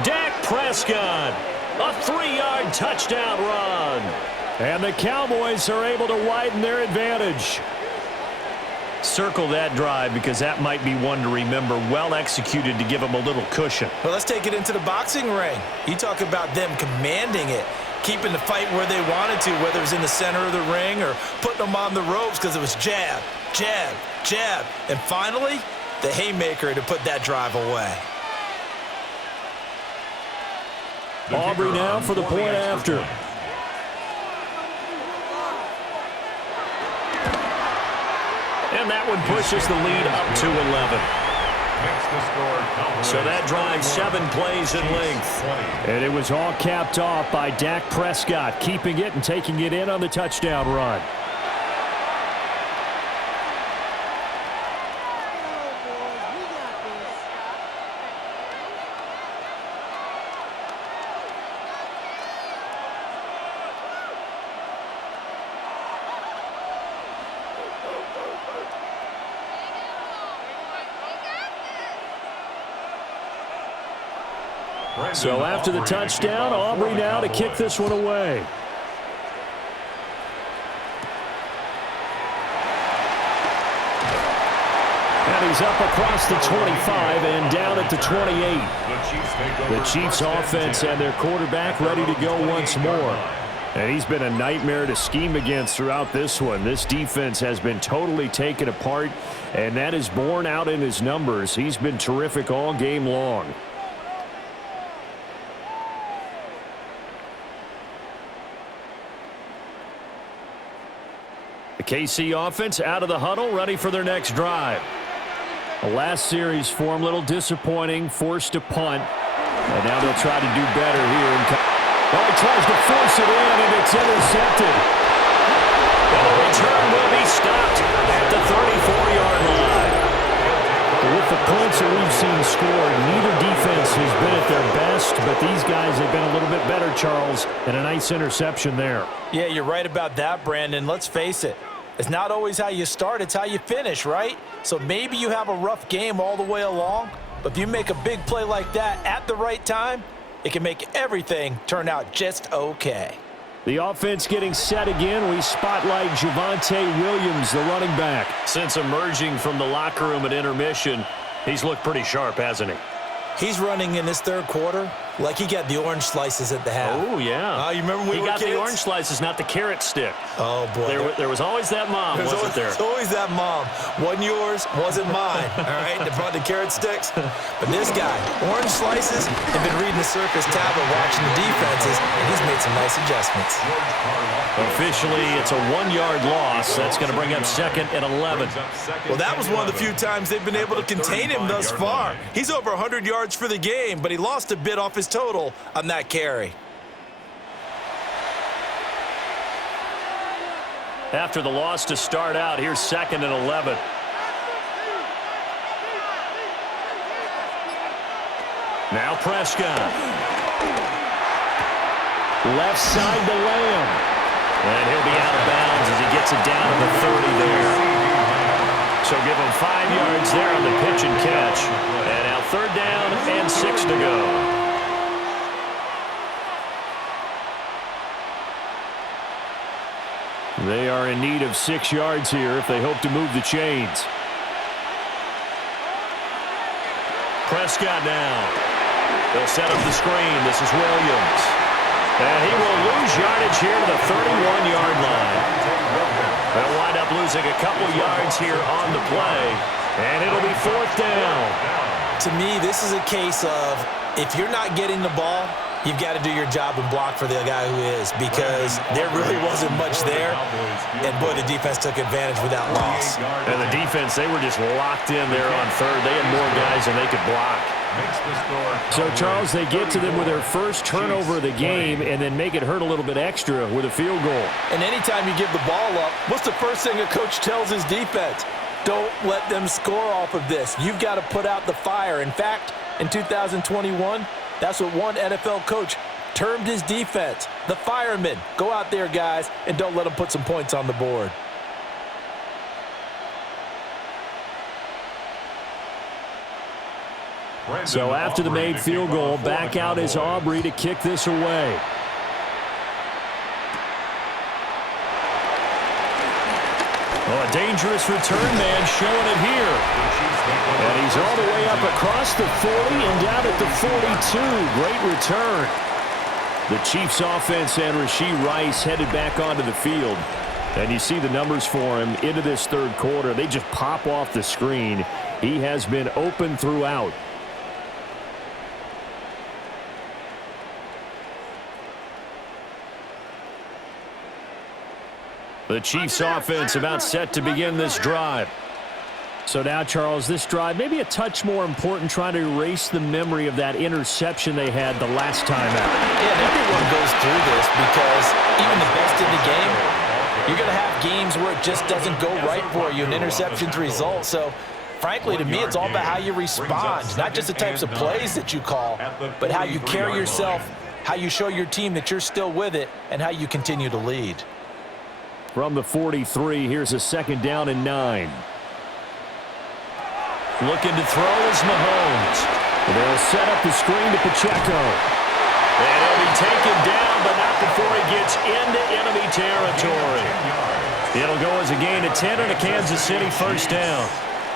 Dak Prescott, a 3-yard touchdown run. And the Cowboys are able to widen their advantage. Circle that drive because that might be one to remember. Well executed to give them a little cushion. Well, let's take it into the boxing ring. You talk about them commanding it, keeping the fight where they wanted to, whether it was in the center of the ring or putting them on the ropes because it was jab, jab, jab. And finally, the haymaker to put that drive away. Aubrey now for the point after. And that one pushes the lead up to 11. So that drives 7 plays in length. And it was all capped off by Dak Prescott, keeping it and taking it in on the touchdown run. So after the touchdown, Aubrey now to kick this one away. And he's up across the 25 and down at the 28. The Chiefs offense and their quarterback ready to go once more. And he's been a nightmare to scheme against throughout this one. This defense has been totally taken apart, and that is borne out in his numbers. He's been terrific all game long. The KC offense out of the huddle, ready for their next drive. The last series for him, a little disappointing, forced to punt. And now they'll try to do better here. Well, he tries to force it in, and it's intercepted. And the return will be stopped at the 34-yard line. With the points that we've seen scored, neither defense has been at their best, but these guys have been a little bit better, Charles, and a nice interception there. Yeah, you're right about that, Brandon. Let's face it. It's not always how you start, it's how you finish, right? So maybe you have a rough game all the way along, but if you make a big play like that at the right time, it can make everything turn out just okay. The offense getting set again. We spotlight Javonte Williams, the running back. Since emerging from the locker room at intermission, he's looked pretty sharp, hasn't he? He's running in this third quarter like he got the orange slices at the half. Oh, yeah. You remember when we were kids? He got the orange slices, not the carrot stick. Oh, boy. There was always that mom, wasn't there? There's always that mom. Wasn't yours, wasn't mine, all right? They brought the carrot sticks. But this guy, orange slices, have been reading the Surface tablet, watching the defenses, and he's made some nice adjustments. Officially, it's a 1-yard loss. That's going to bring up 2nd and 11. Well, that was one of the few times they've been able to contain him thus far. He's over 100 yards for the game, but he lost a bit off his total on that carry. after the loss to start out. Here's 2nd and 11. Now Prescott. Left side to Lamb. And he'll be out of bounds as he gets it down to the 30 there. So give him 5 yards there on the pitch and catch. And now 3rd down and 6 to go. They are in need of 6 yards here if they hope to move the chains. Prescott now. They'll set up the screen. This is Williams. And he will lose yardage here to the 31-yard line. They'll wind up losing a couple yards here on the play. And it'll be 4th down. To me, this is a case of if you're not getting the ball, you've got to do your job and block for the guy who is, because there really wasn't much there. And, boy, the defense took advantage without loss. And the defense, they were just locked in there on 3rd. They had more guys than they could block. So, Charles, they get to them with their first turnover of the game and then make it hurt a little bit extra with a field goal. And anytime you give the ball up, what's the first thing a coach tells his defense? Don't let them score off of this. You've got to put out the fire. In fact, in 2021, that's what one NFL coach termed his defense, the firemen. Go out there, guys, and don't let them put some points on the board. So after the made field goal, back out is Aubrey to kick this away. Oh, a dangerous return man showing it here. And he's all the way up across the 40 and down at the 42. Great return. The Chiefs offense and Rashee Rice headed back onto the field. And you see the numbers for him into this 3rd quarter. They just pop off the screen. He has been open throughout. The Chiefs offense about set to begin this drive. So now, Charles, this drive maybe a touch more important, trying to erase the memory of that interception they had the last time out. Yeah, everyone goes through this because even the best in the game, you're going to have games where it just doesn't go right for you, and interceptions result. So, frankly, to me, it's all about how you respond, not just the types of plays that you call, but how you carry yourself, how you show your team that you're still with it, and how you continue to lead. From the 43, here's a 2nd down and 9. Looking to throw is Mahomes. They'll set up the screen to Pacheco. And he'll be taken down, but not before he gets into enemy territory. It'll go as a gain of 10 and a Kansas City 1st down.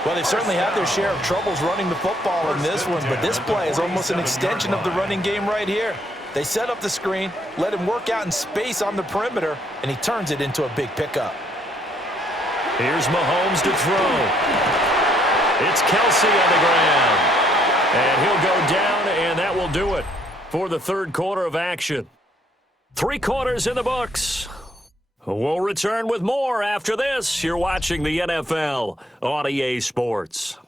Well, they've certainly had their share of troubles running the football in this one, but this play is almost an extension of the running game right here. They set up the screen, let him work out in space on the perimeter, and he turns it into a big pickup. Here's Mahomes to throw. It's Kelsey on the ground. And he'll go down, and that will do it for the 3rd quarter of action. 3 quarters in the books. We'll return with more after this. You're watching the NFL on EA Sports.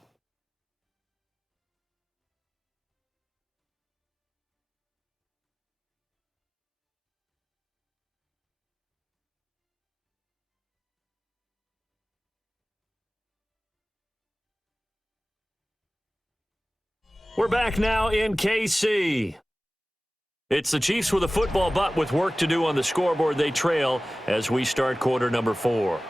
We're back now in KC. It's the Chiefs with a football, but with work to do on the scoreboard. They trail as we start quarter number 4.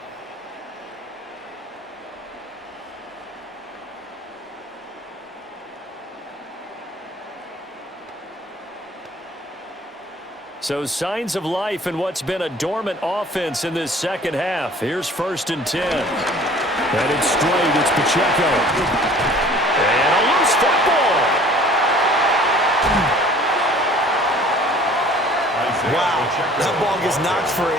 So signs of life in what's been a dormant offense in this 2nd half. Here's 1st and 10. Headed straight, it's Pacheco. And a loose football. Wow, that ball gets knocked free,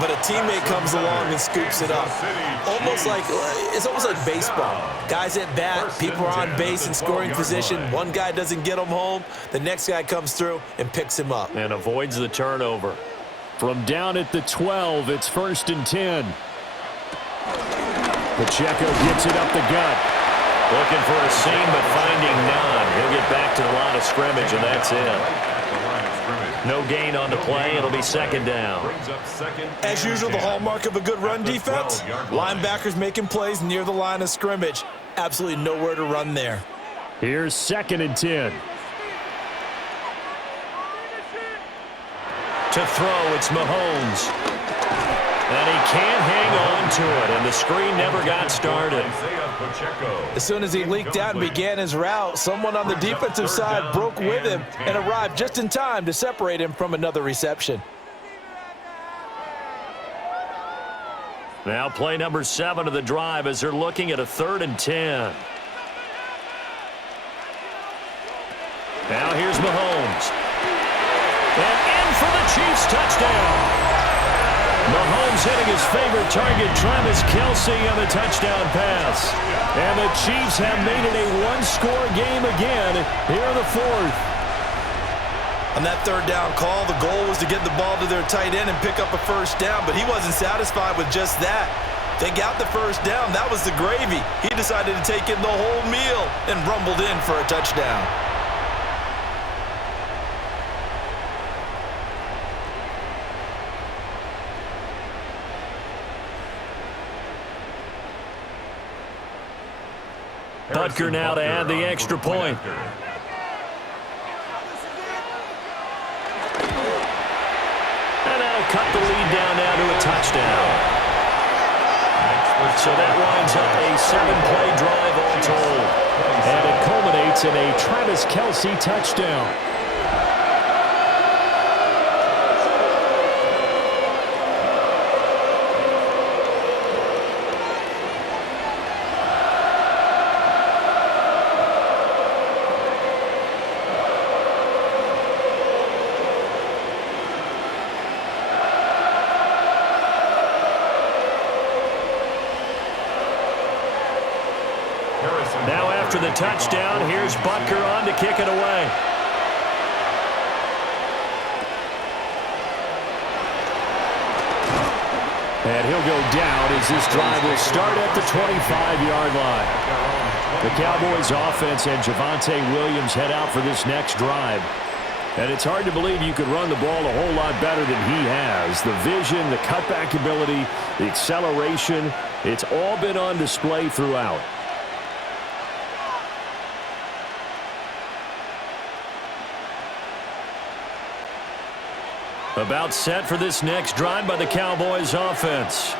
but a teammate comes along and scoops it up. It's almost like baseball. Guys at bat, people are on base in scoring position. One guy doesn't get him home. The next guy comes through and picks him up. And avoids the turnover. From down at the 12, it's 1st and 10. Pacheco gets it up the gut. Looking for a seam, but finding none. He'll get back to the line of scrimmage, and that's it. No gain on the play. It'll be second down. As usual, the hallmark of a good run defense, linebackers making plays near the line of scrimmage. Absolutely nowhere to run there. Here's 2nd and 10. To throw, it's Mahomes. And he can't hang on to it, and the screen never got started. As soon as he leaked out and began his route, someone on the defensive side broke with him and arrived just in time to separate him from another reception. Now play number 7 of the drive as they're looking at a 3rd and 10. Now here's Mahomes. And in for the Chiefs touchdown. Mahomes hitting his favorite target, Travis Kelce, on the touchdown pass. And the Chiefs have made it a one-score game again here in the 4th. On that 3rd down call, the goal was to get the ball to their tight end and pick up a 1st down, but he wasn't satisfied with just that. They got the 1st down. That was the gravy. He decided to take in the whole meal and rumbled in for a touchdown. Butker now to add the extra point. And that'll cut the lead down now to a touchdown. So that winds up a 7-play drive all told. And it culminates in a Travis Kelce touchdown. Now after the touchdown, here's Butker on to kick it away. And he'll go down as this drive will start at the 25-yard line. The Cowboys offense and Javonte Williams head out for this next drive. And it's hard to believe you could run the ball a whole lot better than he has. The vision, the cutback ability, the acceleration, it's all been on display throughout. About set for this next drive by the Cowboys offense.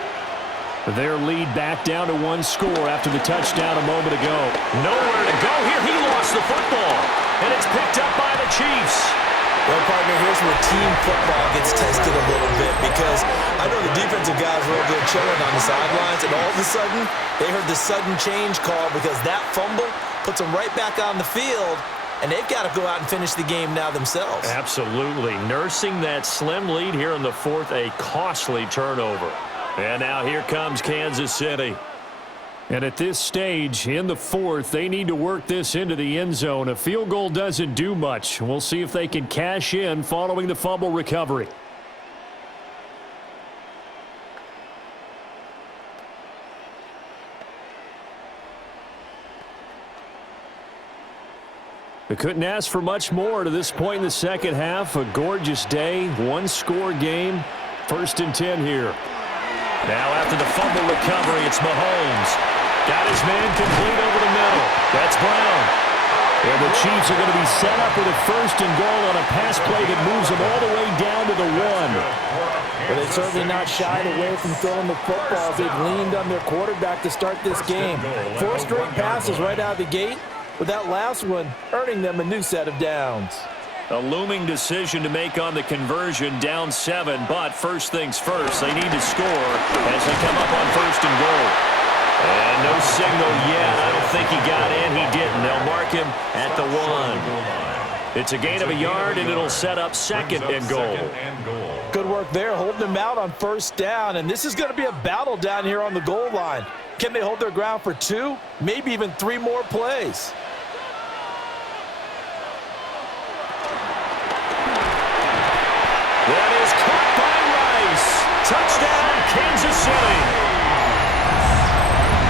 Their lead back down to one score after the touchdown a moment ago. Nowhere to go here. He lost the football. And it's picked up by the Chiefs. Well, partner, here's where team football gets tested a little bit because I know the defensive guys were over there chilling on the sidelines, and all of a sudden, they heard the sudden change call because that fumble puts them right back on the field, and they've got to go out and finish the game now themselves. Absolutely. Nursing that slim lead here in the 4th, a costly turnover. And now here comes Kansas City. And at this stage, in the 4th, they need to work this into the end zone. A field goal doesn't do much. We'll see if they can cash in following the fumble recovery. They couldn't ask for much more to this point in the second half. A gorgeous day, one-score game. 1st and 10 here. Now after the fumble recovery, it's Mahomes. Got his man complete over the middle. That's Brown. And the Chiefs are going to be set up with a 1st and goal on a pass play that moves them all the way down to the 1. But they've certainly not shied away from throwing the football. They've leaned on their quarterback to start this game. 4 straight passes right out of the gate, with that last one earning them a new set of downs. A looming decision to make on the conversion, down 7, but first things first, they need to score as they come up on 1st and goal. And no signal yet. I don't think he got in. He didn't. They'll mark him at the 1. It's a gain of a yard, and it'll set up 2nd and goal. Good work there, holding them out on 1st down, and this is going to be a battle down here on the goal line. Can they hold their ground for 2, maybe even 3 more plays? That is caught by Rice. Touchdown, Kansas City.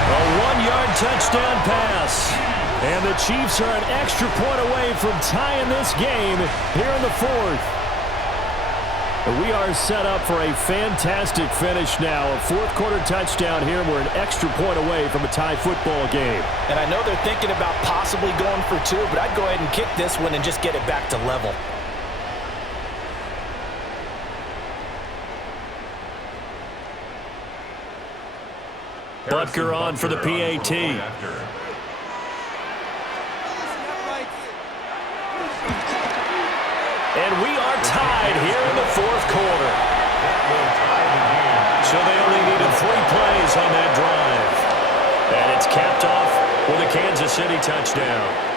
A 1-yard touchdown pass. And the Chiefs are an extra point away from tying this game here in the 4th. We are set up for a fantastic finish now. A fourth-quarter touchdown here. We're an extra point away from a tie football game. And I know they're thinking about possibly going for two, but I'd go ahead and kick this one and just get it back to level. Butker on for the PAT. And we are tied here in the fourth quarter. So they only needed 3 plays on that drive. And it's capped off with a Kansas City touchdown.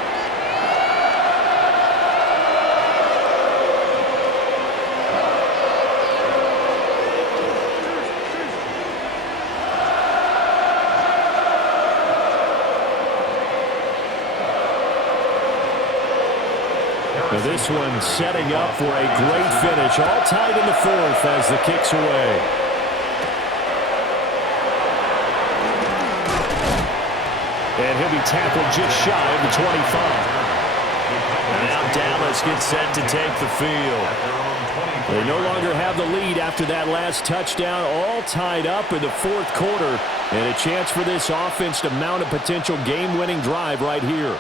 Now this one setting up for a great finish. All tied in the fourth as the kick's away. And he'll be tackled just shy of the 25. And now Dallas gets set to take the field. They no longer have the lead after that last touchdown. All tied up in the fourth quarter. And a chance for this offense to mount a potential game-winning drive right here.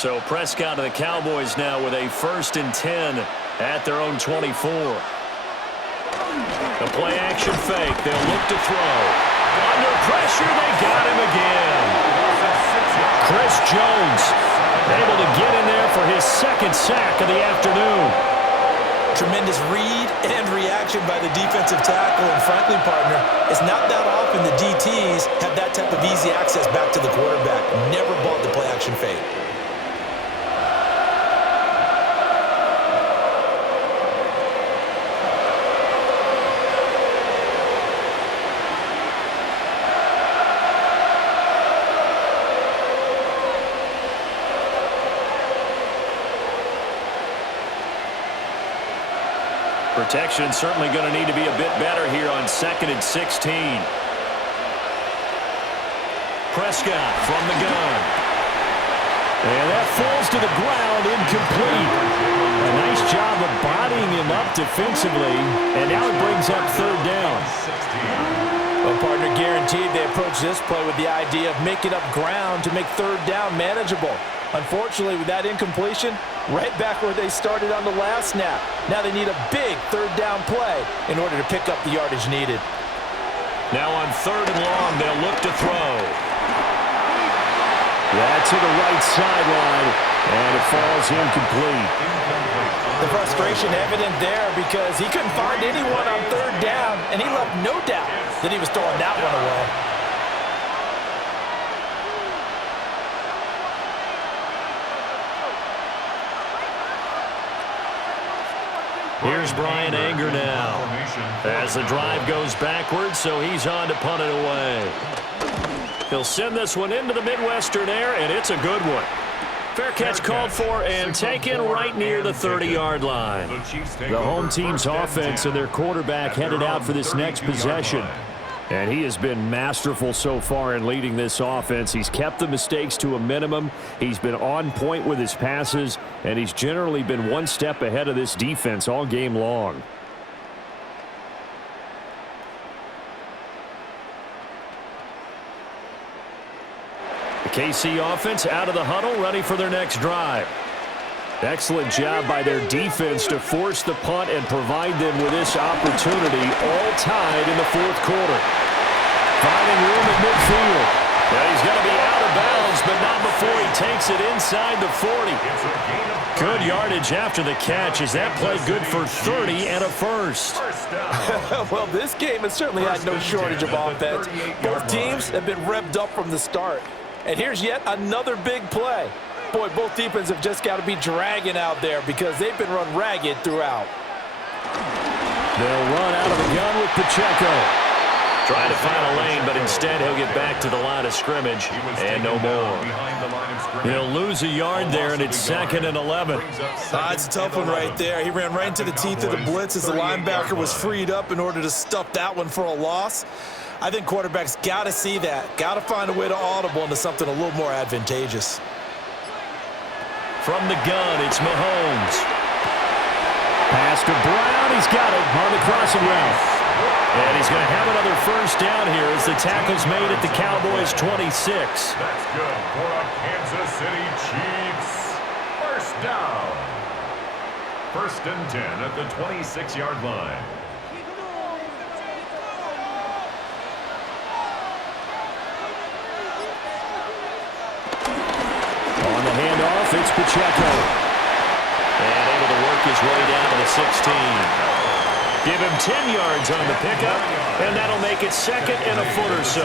So Prescott of the Cowboys now with a 1st and 10 at their own 24. The play action fake. They'll look to throw. Under pressure, they got him again. Chris Jones able to get in there for his 2nd sack of the afternoon. Tremendous read and reaction by the defensive tackle. And frankly, partner, it's not that often the DTs have that type of easy access back to the quarterback. Never bought the play action fake. Protection certainly going to need to be a bit better here on 2nd and 16. Prescott from the gun. And that falls to the ground, incomplete. A nice job of bodying him up defensively. And now it brings up 3rd down. Well, partner, guaranteed they approach this play with the idea of making up ground to make 3rd down manageable. Unfortunately, with that incompletion, right back where they started on the last snap. Now they need a big 3rd down play in order to pick up the yardage needed. Now on 3rd and long, they'll look to throw. That's to the right sideline, and it falls incomplete. The frustration evident there because he couldn't find anyone on 3rd down, and he left no doubt that he was throwing that one away. Here's Brian Anger now as the drive goes backwards, so he's on to punt it away. He'll send this one into the Midwestern air, and it's a good one. Fair catch called for and taken right near the 30-yard line. The home team's offense and their quarterback headed out for this next possession. And he has been masterful so far in leading this offense. He's kept the mistakes to a minimum. He's been on point with his passes, and he's generally been one step ahead of this defense all game long. The KC offense out of the huddle, ready for their next drive. Excellent job by their defense to force the punt and provide them with this opportunity, all tied in the fourth quarter. Finding room at midfield. Now he's going to be out of bounds, but not before he takes it inside the 40. Good yardage after the catch. Is that play good for 30 and a 1st? Well, this game has certainly had no shortage of offense. Both teams have been revved up from the start. And here's yet another big play. Boy, both defenses have just got to be dragging out there because they've been run ragged throughout. They'll run out of the gun with Pacheco. Trying to find a lane, but instead he'll get back to the line of scrimmage and no more. He'll lose a yard there, and it's 2nd and 11. It's a tough one right there. He ran right into the teeth of the blitz as the linebacker was freed up in order to stuff that one for a loss. I think quarterbacks got to see that. Got to find a way to audible into something a little more advantageous. From the gun, it's Mahomes. Pass to Brown. He's got it on the crossing route. And he's going to have another first down here as the tackle's made at the Cowboys' 26. That's good for the Kansas City Chiefs. First down. First and 10 at the 26-yard line. On the handoff, it's Pacheco. And able to work his way down to the 16. Give him 10 yards on the pickup, and that'll make it second and a foot or so.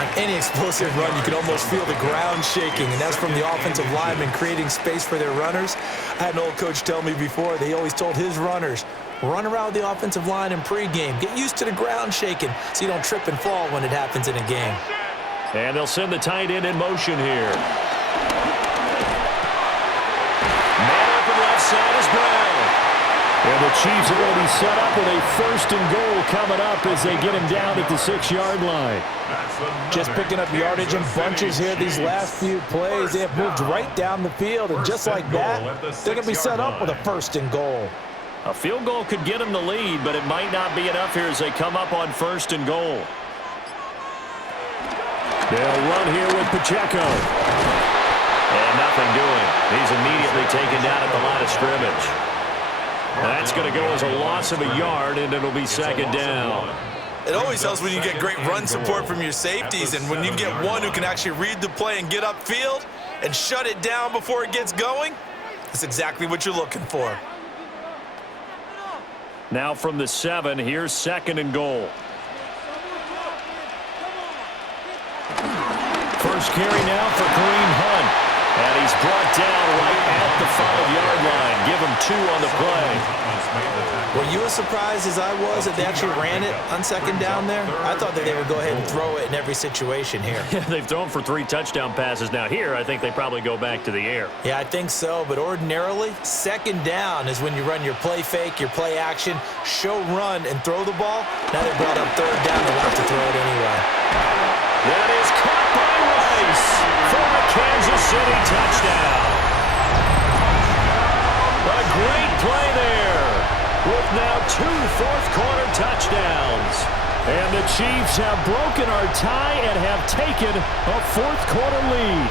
On any explosive run, you can almost feel the ground shaking, and that's from the offensive linemen creating space for their runners. I had an old coach tell me before, they always told his runners, run around the offensive line in pregame. Get used to the ground shaking so you don't trip and fall when it happens in a game. And they'll send the tight end in motion here. Man open left side is Brown. And the Chiefs are going to be set up with a first and goal coming up as they get him down at the 6-yard line. Just picking up yardage in bunches here these last few plays. They have moved right down the field, and just like that, they're going to be set up with a first and goal. A field goal could get them the lead, but it might not be enough here as they come up on first and goal. They'll run here with Pacheco. And nothing doing. He's immediately taken down at the line of scrimmage. That's going to go as a loss of a yard, and it'll be second down. It always helps when you get great run support from your safeties, and when you get one who can actually read the play and get upfield and shut it down before it gets going, that's exactly what you're looking for. Now from the 7, here's second and goal. First carry now for Kareem Hunt. And he's brought down right at the 5-yard line. Give him 2 on the play. Were you as surprised as I was that they actually ran it on second down there? I thought that they would go ahead and throw it in every situation here. Yeah, they've thrown for 3 touchdown passes. Now here, I think they probably go back to the air. Yeah, I think so. But ordinarily, second down is when you run your play fake, your play action, show run, and throw the ball. Now they brought up third down. They'll have to throw it anyway. That is caught by Rice for a Kansas City touchdown. A great play there with now 2 fourth-quarter touchdowns. And the Chiefs have broken our tie and have taken a fourth-quarter lead.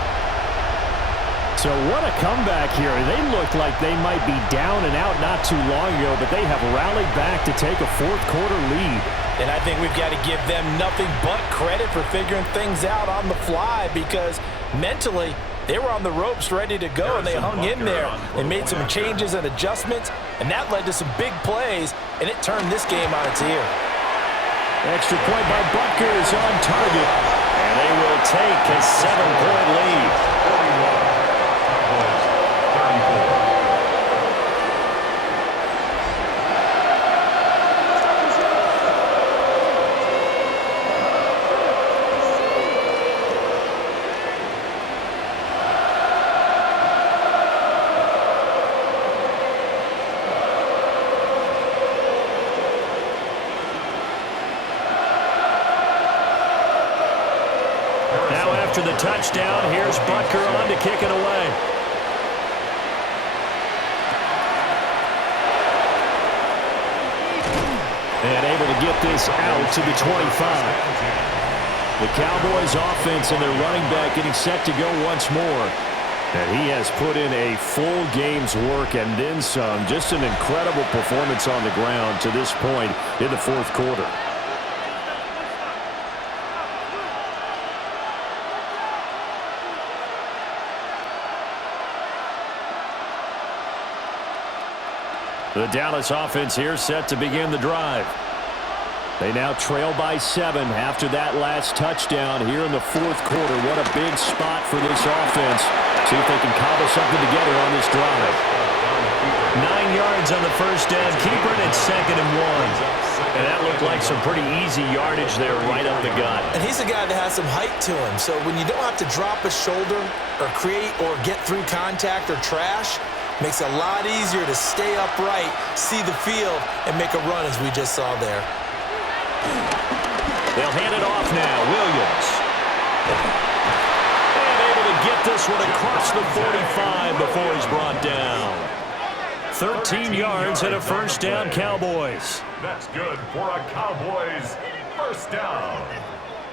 So what a comeback here. They looked like they might be down and out not too long ago, but they have rallied back to take a fourth-quarter lead. And I think we've got to give them nothing but credit for figuring things out on the fly, because mentally they were on the ropes ready to go, and they hung in there and made some changes and adjustments, and that led to some big plays, and it turned this game on its ear. Extra point by Butker is on target, and they will take a 7-point lead. After the touchdown, here's Butker on to kick it away. And able to get this out to the 25. The Cowboys offense and their running back getting set to go once more. And he has put in a full game's work and then some. Just an incredible performance on the ground to this point in the fourth quarter. The Dallas offense here set to begin the drive. They now trail by 7 after that last touchdown here in the fourth quarter. What a big spot for this offense. See if they can cobble something together on this drive. 9 yards on the first down. Keeper, and it's 2nd and 1. And that looked like some pretty easy yardage there right up the gut. And he's a guy that has some height to him, so when you don't have to drop a shoulder or create or get through contact or trash, makes it a lot easier to stay upright, see the field, and make a run as we just saw there. They'll hand it off now. Williams. And able to get this one across the 45 before he's brought down. 13 yards and a first down, Cowboys. That's good for a Cowboys first down.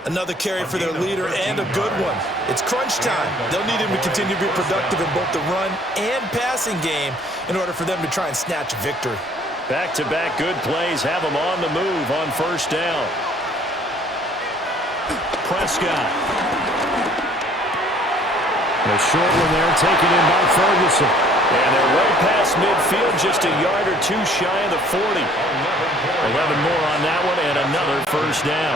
Another carry for their leader and a good one. It's crunch time. They'll need him to continue to be productive in both the run and passing game in order for them to try and snatch a victory. Back-to-back good plays have them on the move on first down. Prescott. A short one there taken in by Ferguson. And they're well past midfield, just a yard or two shy of the 40. 11 more on that one and another first down.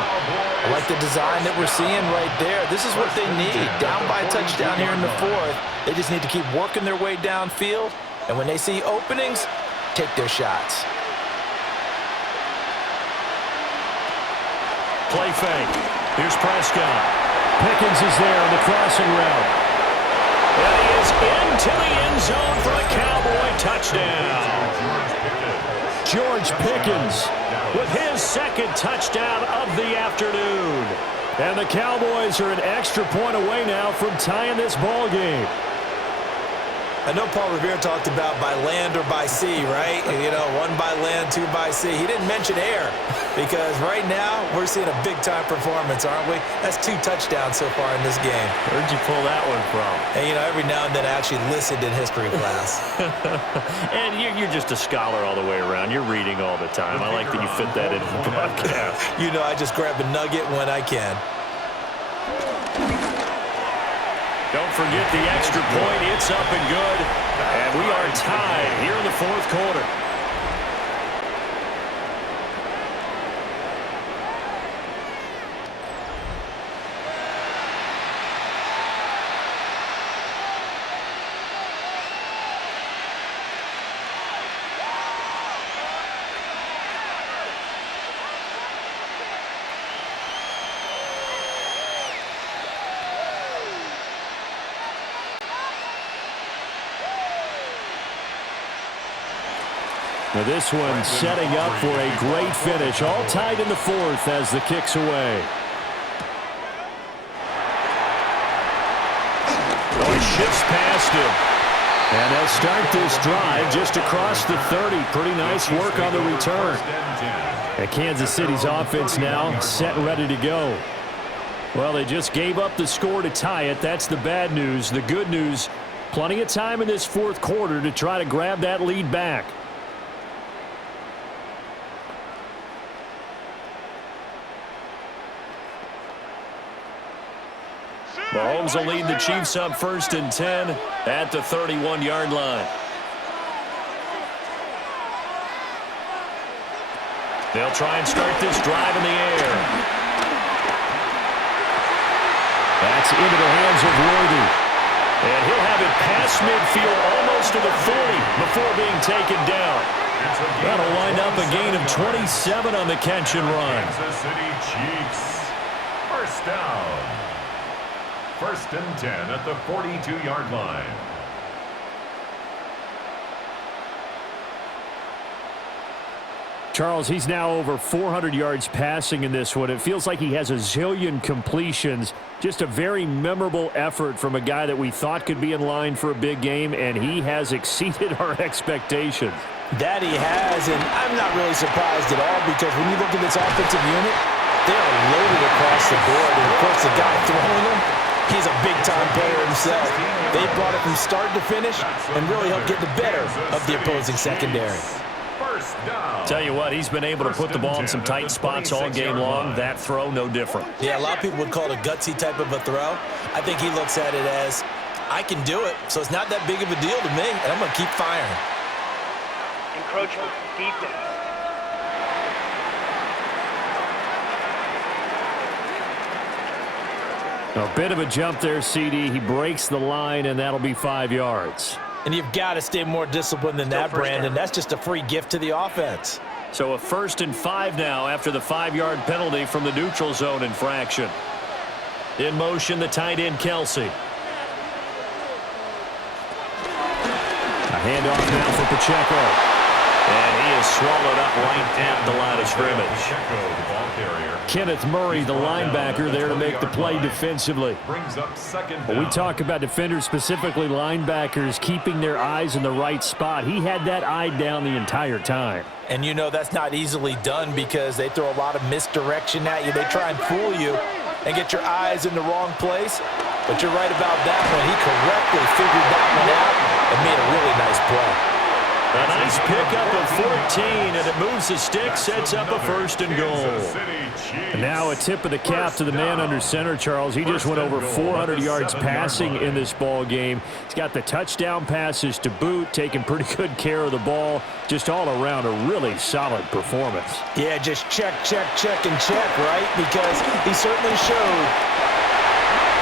I like the design that we're seeing right there. This is what they need. Down by a touchdown here in the fourth. They just need to keep working their way downfield. And when they see openings, take their shots. Play fake. Here's Prescott. Pickens is there on the crossing route. And he is into the end zone for a Cowboy touchdown. George Pickens with his second touchdown of the afternoon. And the Cowboys are an extra point away now from tying this ball game. I know Paul Revere talked about by land or by sea, right? You know, one by land, two by sea. He didn't mention air because right now we're seeing a big-time performance, aren't we? That's 2 touchdowns so far in this game. Where'd you pull that one from? And, you know, every now and then I actually listened in history class. And you're just a scholar all the way around. You're reading all the time. I like that you fit that into the broadcast. You know, I just grab a nugget when I can. Don't forget the extra point. It's up and good. And we are tied here in the fourth quarter. Now this one setting up for a great finish. All tied in the fourth as the kick's away. Oh, he shifts past him. And they'll start this drive just across the 30. Pretty nice work on the return. And Kansas City's offense now set and ready to go. Well, they just gave up the score to tie it. That's the bad news. The good news, plenty of time in this fourth quarter to try to grab that lead back. Mahomes will lead the Chiefs up 1st and 10 at the 31-yard line. They'll try and start this drive in the air. That's into the hands of Worthy. And he'll have it past midfield almost to the 40 before being taken down. That'll wind up a gain of 27 on the catch and run. Kansas City Chiefs. First down. 1st and 10 at the 42-yard line. Charles, he's now over 400 yards passing in this one. It feels like he has a zillion completions. Just a very memorable effort from a guy that we thought could be in line for a big game, and he has exceeded our expectations. That he has, and I'm not really surprised at all because when you look at this offensive unit, they are loaded across the board. And, of course, the guy throwing them, he's a big-time player himself. They brought it from start to finish and really helped get the better of the opposing secondary. Tell you what, he's been able to put the ball in some tight spots all game long. That throw, no different. Yeah, a lot of people would call it a gutsy type of a throw. I think he looks at it as, I can do it, so it's not that big of a deal to me, and I'm going to keep firing. Encroachment defense. A bit of a jump there, CD. He breaks the line, and that'll be 5 yards. And you've got to stay more disciplined than that, Brandon. That's just a free gift to the offense. So a 1st and 5 now after the 5-yard penalty from the neutral zone infraction. In motion, the tight end, Kelsey. A handoff now for Pacheco. And he is swallowed up right at the line of scrimmage. Kenneth Murray, the linebacker, there to make the play defensively. When we talk about defenders, specifically linebackers, keeping their eyes in the right spot, he had that eye down the entire time. And you know that's not easily done because they throw a lot of misdirection at you. They try and fool you and get your eyes in the wrong place. But you're right about that one. He correctly figured that one out and made a really nice play. A nice pickup of 14, and it moves the stick, sets up a 1st and goal. And now a tip of the cap to the man under center, Charles. He just went over 400 yards passing in this ball game. He's got the touchdown passes to boot, taking pretty good care of the ball. Just all around a really solid performance. Yeah, just check, and check, right? Because he certainly showed.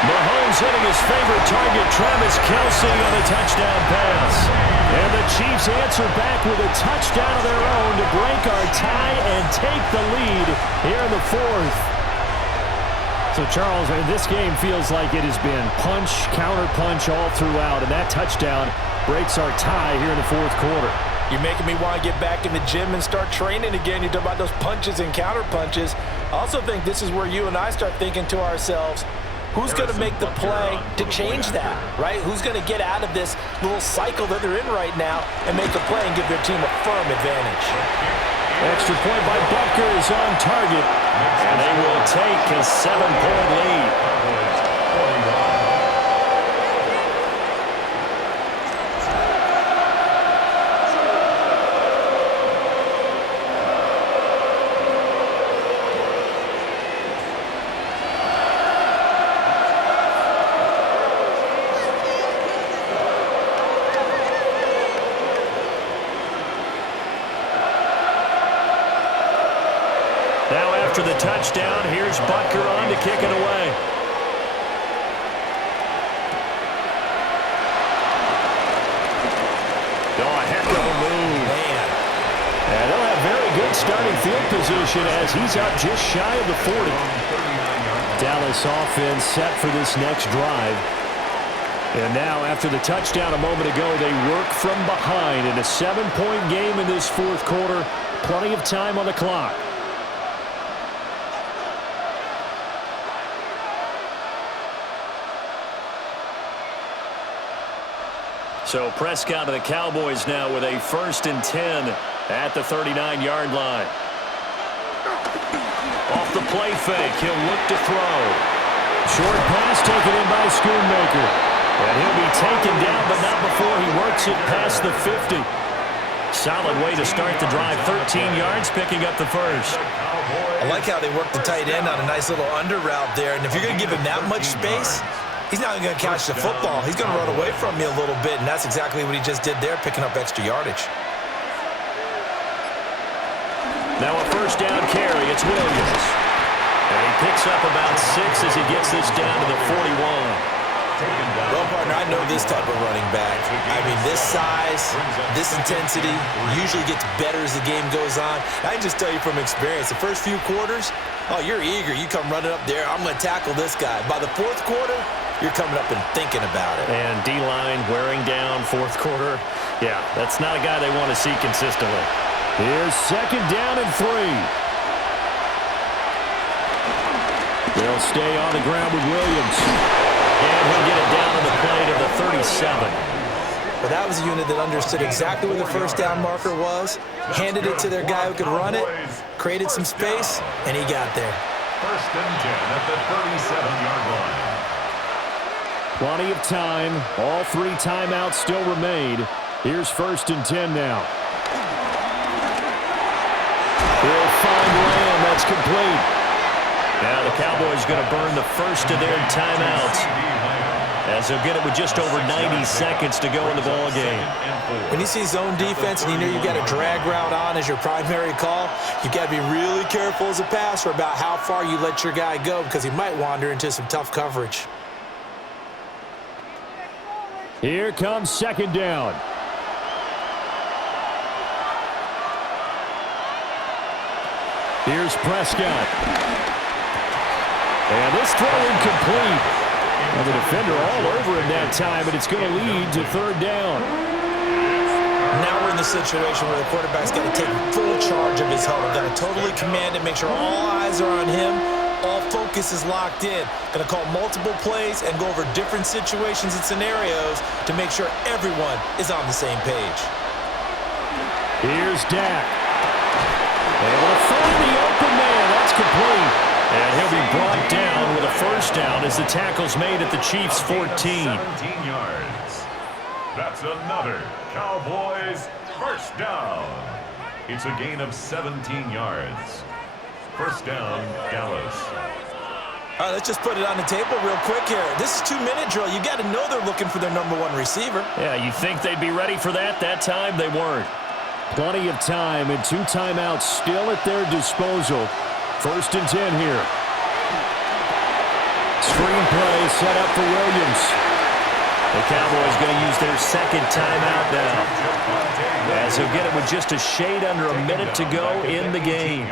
Mahomes hitting his favorite target, Travis Kelce, on a touchdown pass. And the Chiefs answer back with a touchdown of their own to break our tie and take the lead here in the 4th. So, Charles, this game feels like it has been punch, counter-punch all throughout, and that touchdown breaks our tie here in the 4th quarter. You're making me want to get back in the gym and start training again. You talk about those punches and counter-punches. I also think this is where you and I start thinking to ourselves, who's going to make the play to change that, right? Who's going to get out of this little cycle that they're in right now and make a play and give their team a firm advantage? Extra point by Butker is on target. And they will take a 7-point lead. After the touchdown, here's Butker on to kick it away. Oh, a heck of a move. Man. And they'll have very good starting field position as he's up just shy of the 40. Dallas offense set for this next drive. And now, after the touchdown a moment ago, they work from behind in a 7-point game in this 4th quarter. Plenty of time on the clock. So Prescott of the Cowboys now with a 1st and 10 at the 39-yard line. Off the play fake, he'll look to throw. Short pass taken in by Schoonmaker. And he'll be taken down, but not before he works it past the 50. Solid way to start the drive. 13 yards, picking up the 1st. I like how they work the tight end on a nice little under route there. And if you're going to give him that much space, he's not going to catch the football. He's going to run away from me a little bit, and that's exactly what he just did there, picking up extra yardage. Now a 1st down carry. It's Williams. And he picks up about 6 as he gets this down to the 41. Well, partner, I know this type of running back. I mean, this size, this intensity usually gets better as the game goes on. I can just tell you from experience, the first few quarters, oh, you're eager. You come running up there. I'm going to tackle this guy. By the 4th quarter, you're coming up and thinking about it. And D-line wearing down 4th quarter. Yeah, that's not a guy they want to see consistently. Here's 2nd down and 3. They'll stay on the ground with Williams. And he'll get it down to the play to the 37. But that was a unit that understood exactly where the 1st down marker was, handed it to their guy who could run it, created some space, and he got there. 1st and 10 at the 37-yard line. Plenty of time. All 3 timeouts still remain. Here's 1st and 10 now. He'll find Lamb. That's complete. Now the Cowboys going to burn the 1st of their timeouts, as they'll get it with just over 90 seconds to go in the ball game. When you see zone defense and you know you've got a drag route on as your primary call, you've got to be really careful as a passer about how far you let your guy go because he might wander into some tough coverage. Here comes 2nd down. Here's Prescott. And this throw incomplete. And the defender all over him that time, and it's going to lead to 3rd down. Now we're in the situation where the quarterback's got to take full charge of his huddle. Got to totally command it, make sure all eyes are on him. All focus is locked in. Going to call multiple plays and go over different situations and scenarios to make sure everyone is on the same page. Here's Dak. Able to find the open man. That's complete. And he'll be brought down with a first down as the tackle's made at the Chiefs' 14. 17 yards. That's another Cowboys first down. It's a gain of 17 yards. First down, Dallas. All right, let's just put it on the table real quick here. This is 2-minute drill. You got to know they're looking for their #1 receiver. Yeah, you think they'd be ready for that? That time they weren't. Plenty of time and 2 timeouts still at their disposal. First and 10 here. Screen play set up for Williams. The Cowboys going to use their second timeout now, as he'll get it with just a shade under a minute to go in the game.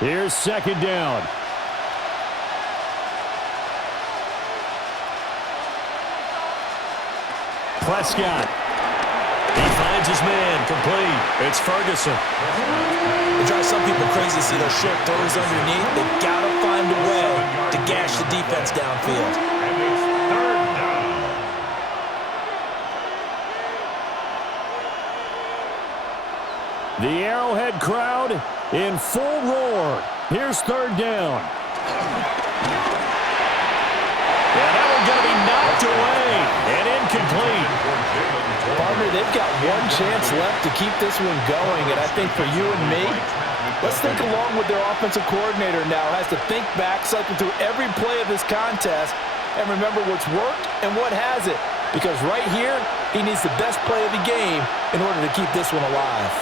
Here's second down. Prescott. He finds his man, complete. It's Ferguson. It drives some people crazy to see those short throws underneath. They've got to find a way to gash the defense downfield. And it's third down. The Arrowhead crowd in full roar. Here's third down. And that one's going to be knocked away and incomplete. Partner, they've got one chance left to keep this one going, and I think for you and me, let's think along with their offensive coordinator now. Has to think back, cycle through every play of this contest, and remember what's worked and what hasn't. Because right here, he needs the best play of the game in order to keep this one alive.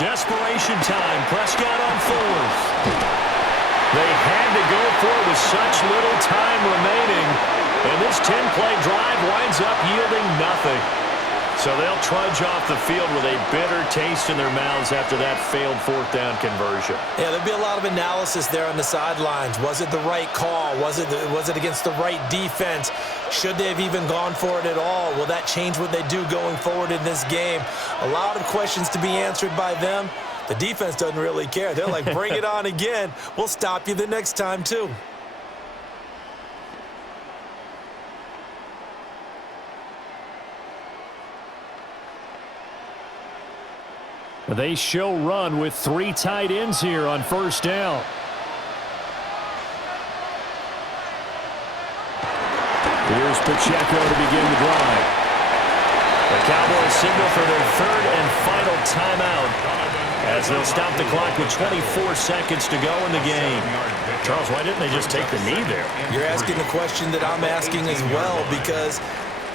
Desperation time. Prescott on fourth. They had to go for it with such little time remaining. And this 10-play drive winds up yielding nothing. So they'll trudge off the field with a bitter taste in their mouths after that failed fourth down conversion. Yeah, there'll be a lot of analysis there on the sidelines. Was it the right call? Was it against the right defense? Should they have even gone for it at all? Will that change what they do going forward in this game? A lot of questions to be answered by them. The defense doesn't really care. They're like, bring it on again. We'll stop you the next time, too. They show run with 3 tight ends here on first down. Here's Pacheco to begin the drive. The Cowboys signal for their third and final timeout as they'll stop the clock with 24 seconds to go in the game. Charles, why didn't they just take the knee there? You're asking the question that I'm asking as well, because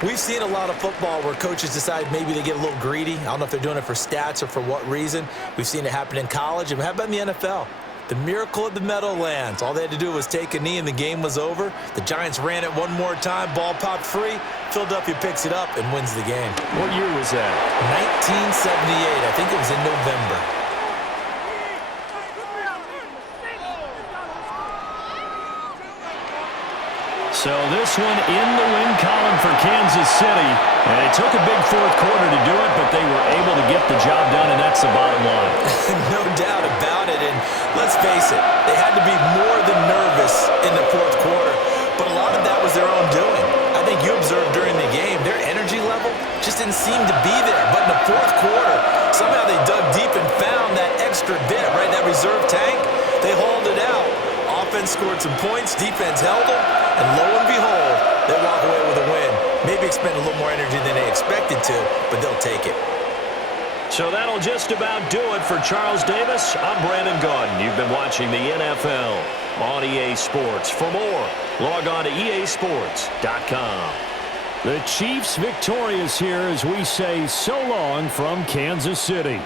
we've seen a lot of football where coaches decide maybe they get a little greedy. I don't know if they're doing it for stats or for what reason. We've seen it happen in college, and how about in the NFL? The miracle of the Meadowlands. All they had to do was take a knee, and the game was over. The Giants ran it one more time. Ball popped free. Philadelphia picks it up and wins the game. What year was that? 1978. I think it was in November. So this one in the win column for Kansas City. And it took a big fourth quarter to do it, but they were able to get the job done, and that's the bottom line. No doubt about it. And let's face it, they had to be more than nervous in the fourth quarter. But a lot of that was their own doing. I think you observed during the game, their energy level just didn't seem to be there. But in the fourth quarter, somehow they dug deep and found that extra bit, right? That reserve tank. They hauled it out. Offense scored some points. Defense held them. And lo and behold, they walk away with a win. Maybe expend a little more energy than they expected to, but they'll take it. So that'll just about do it for Charles Davis. I'm Brandon Gaudin. You've been watching the NFL on EA Sports. For more, log on to easports.com. The Chiefs victorious here as we say so long from Kansas City.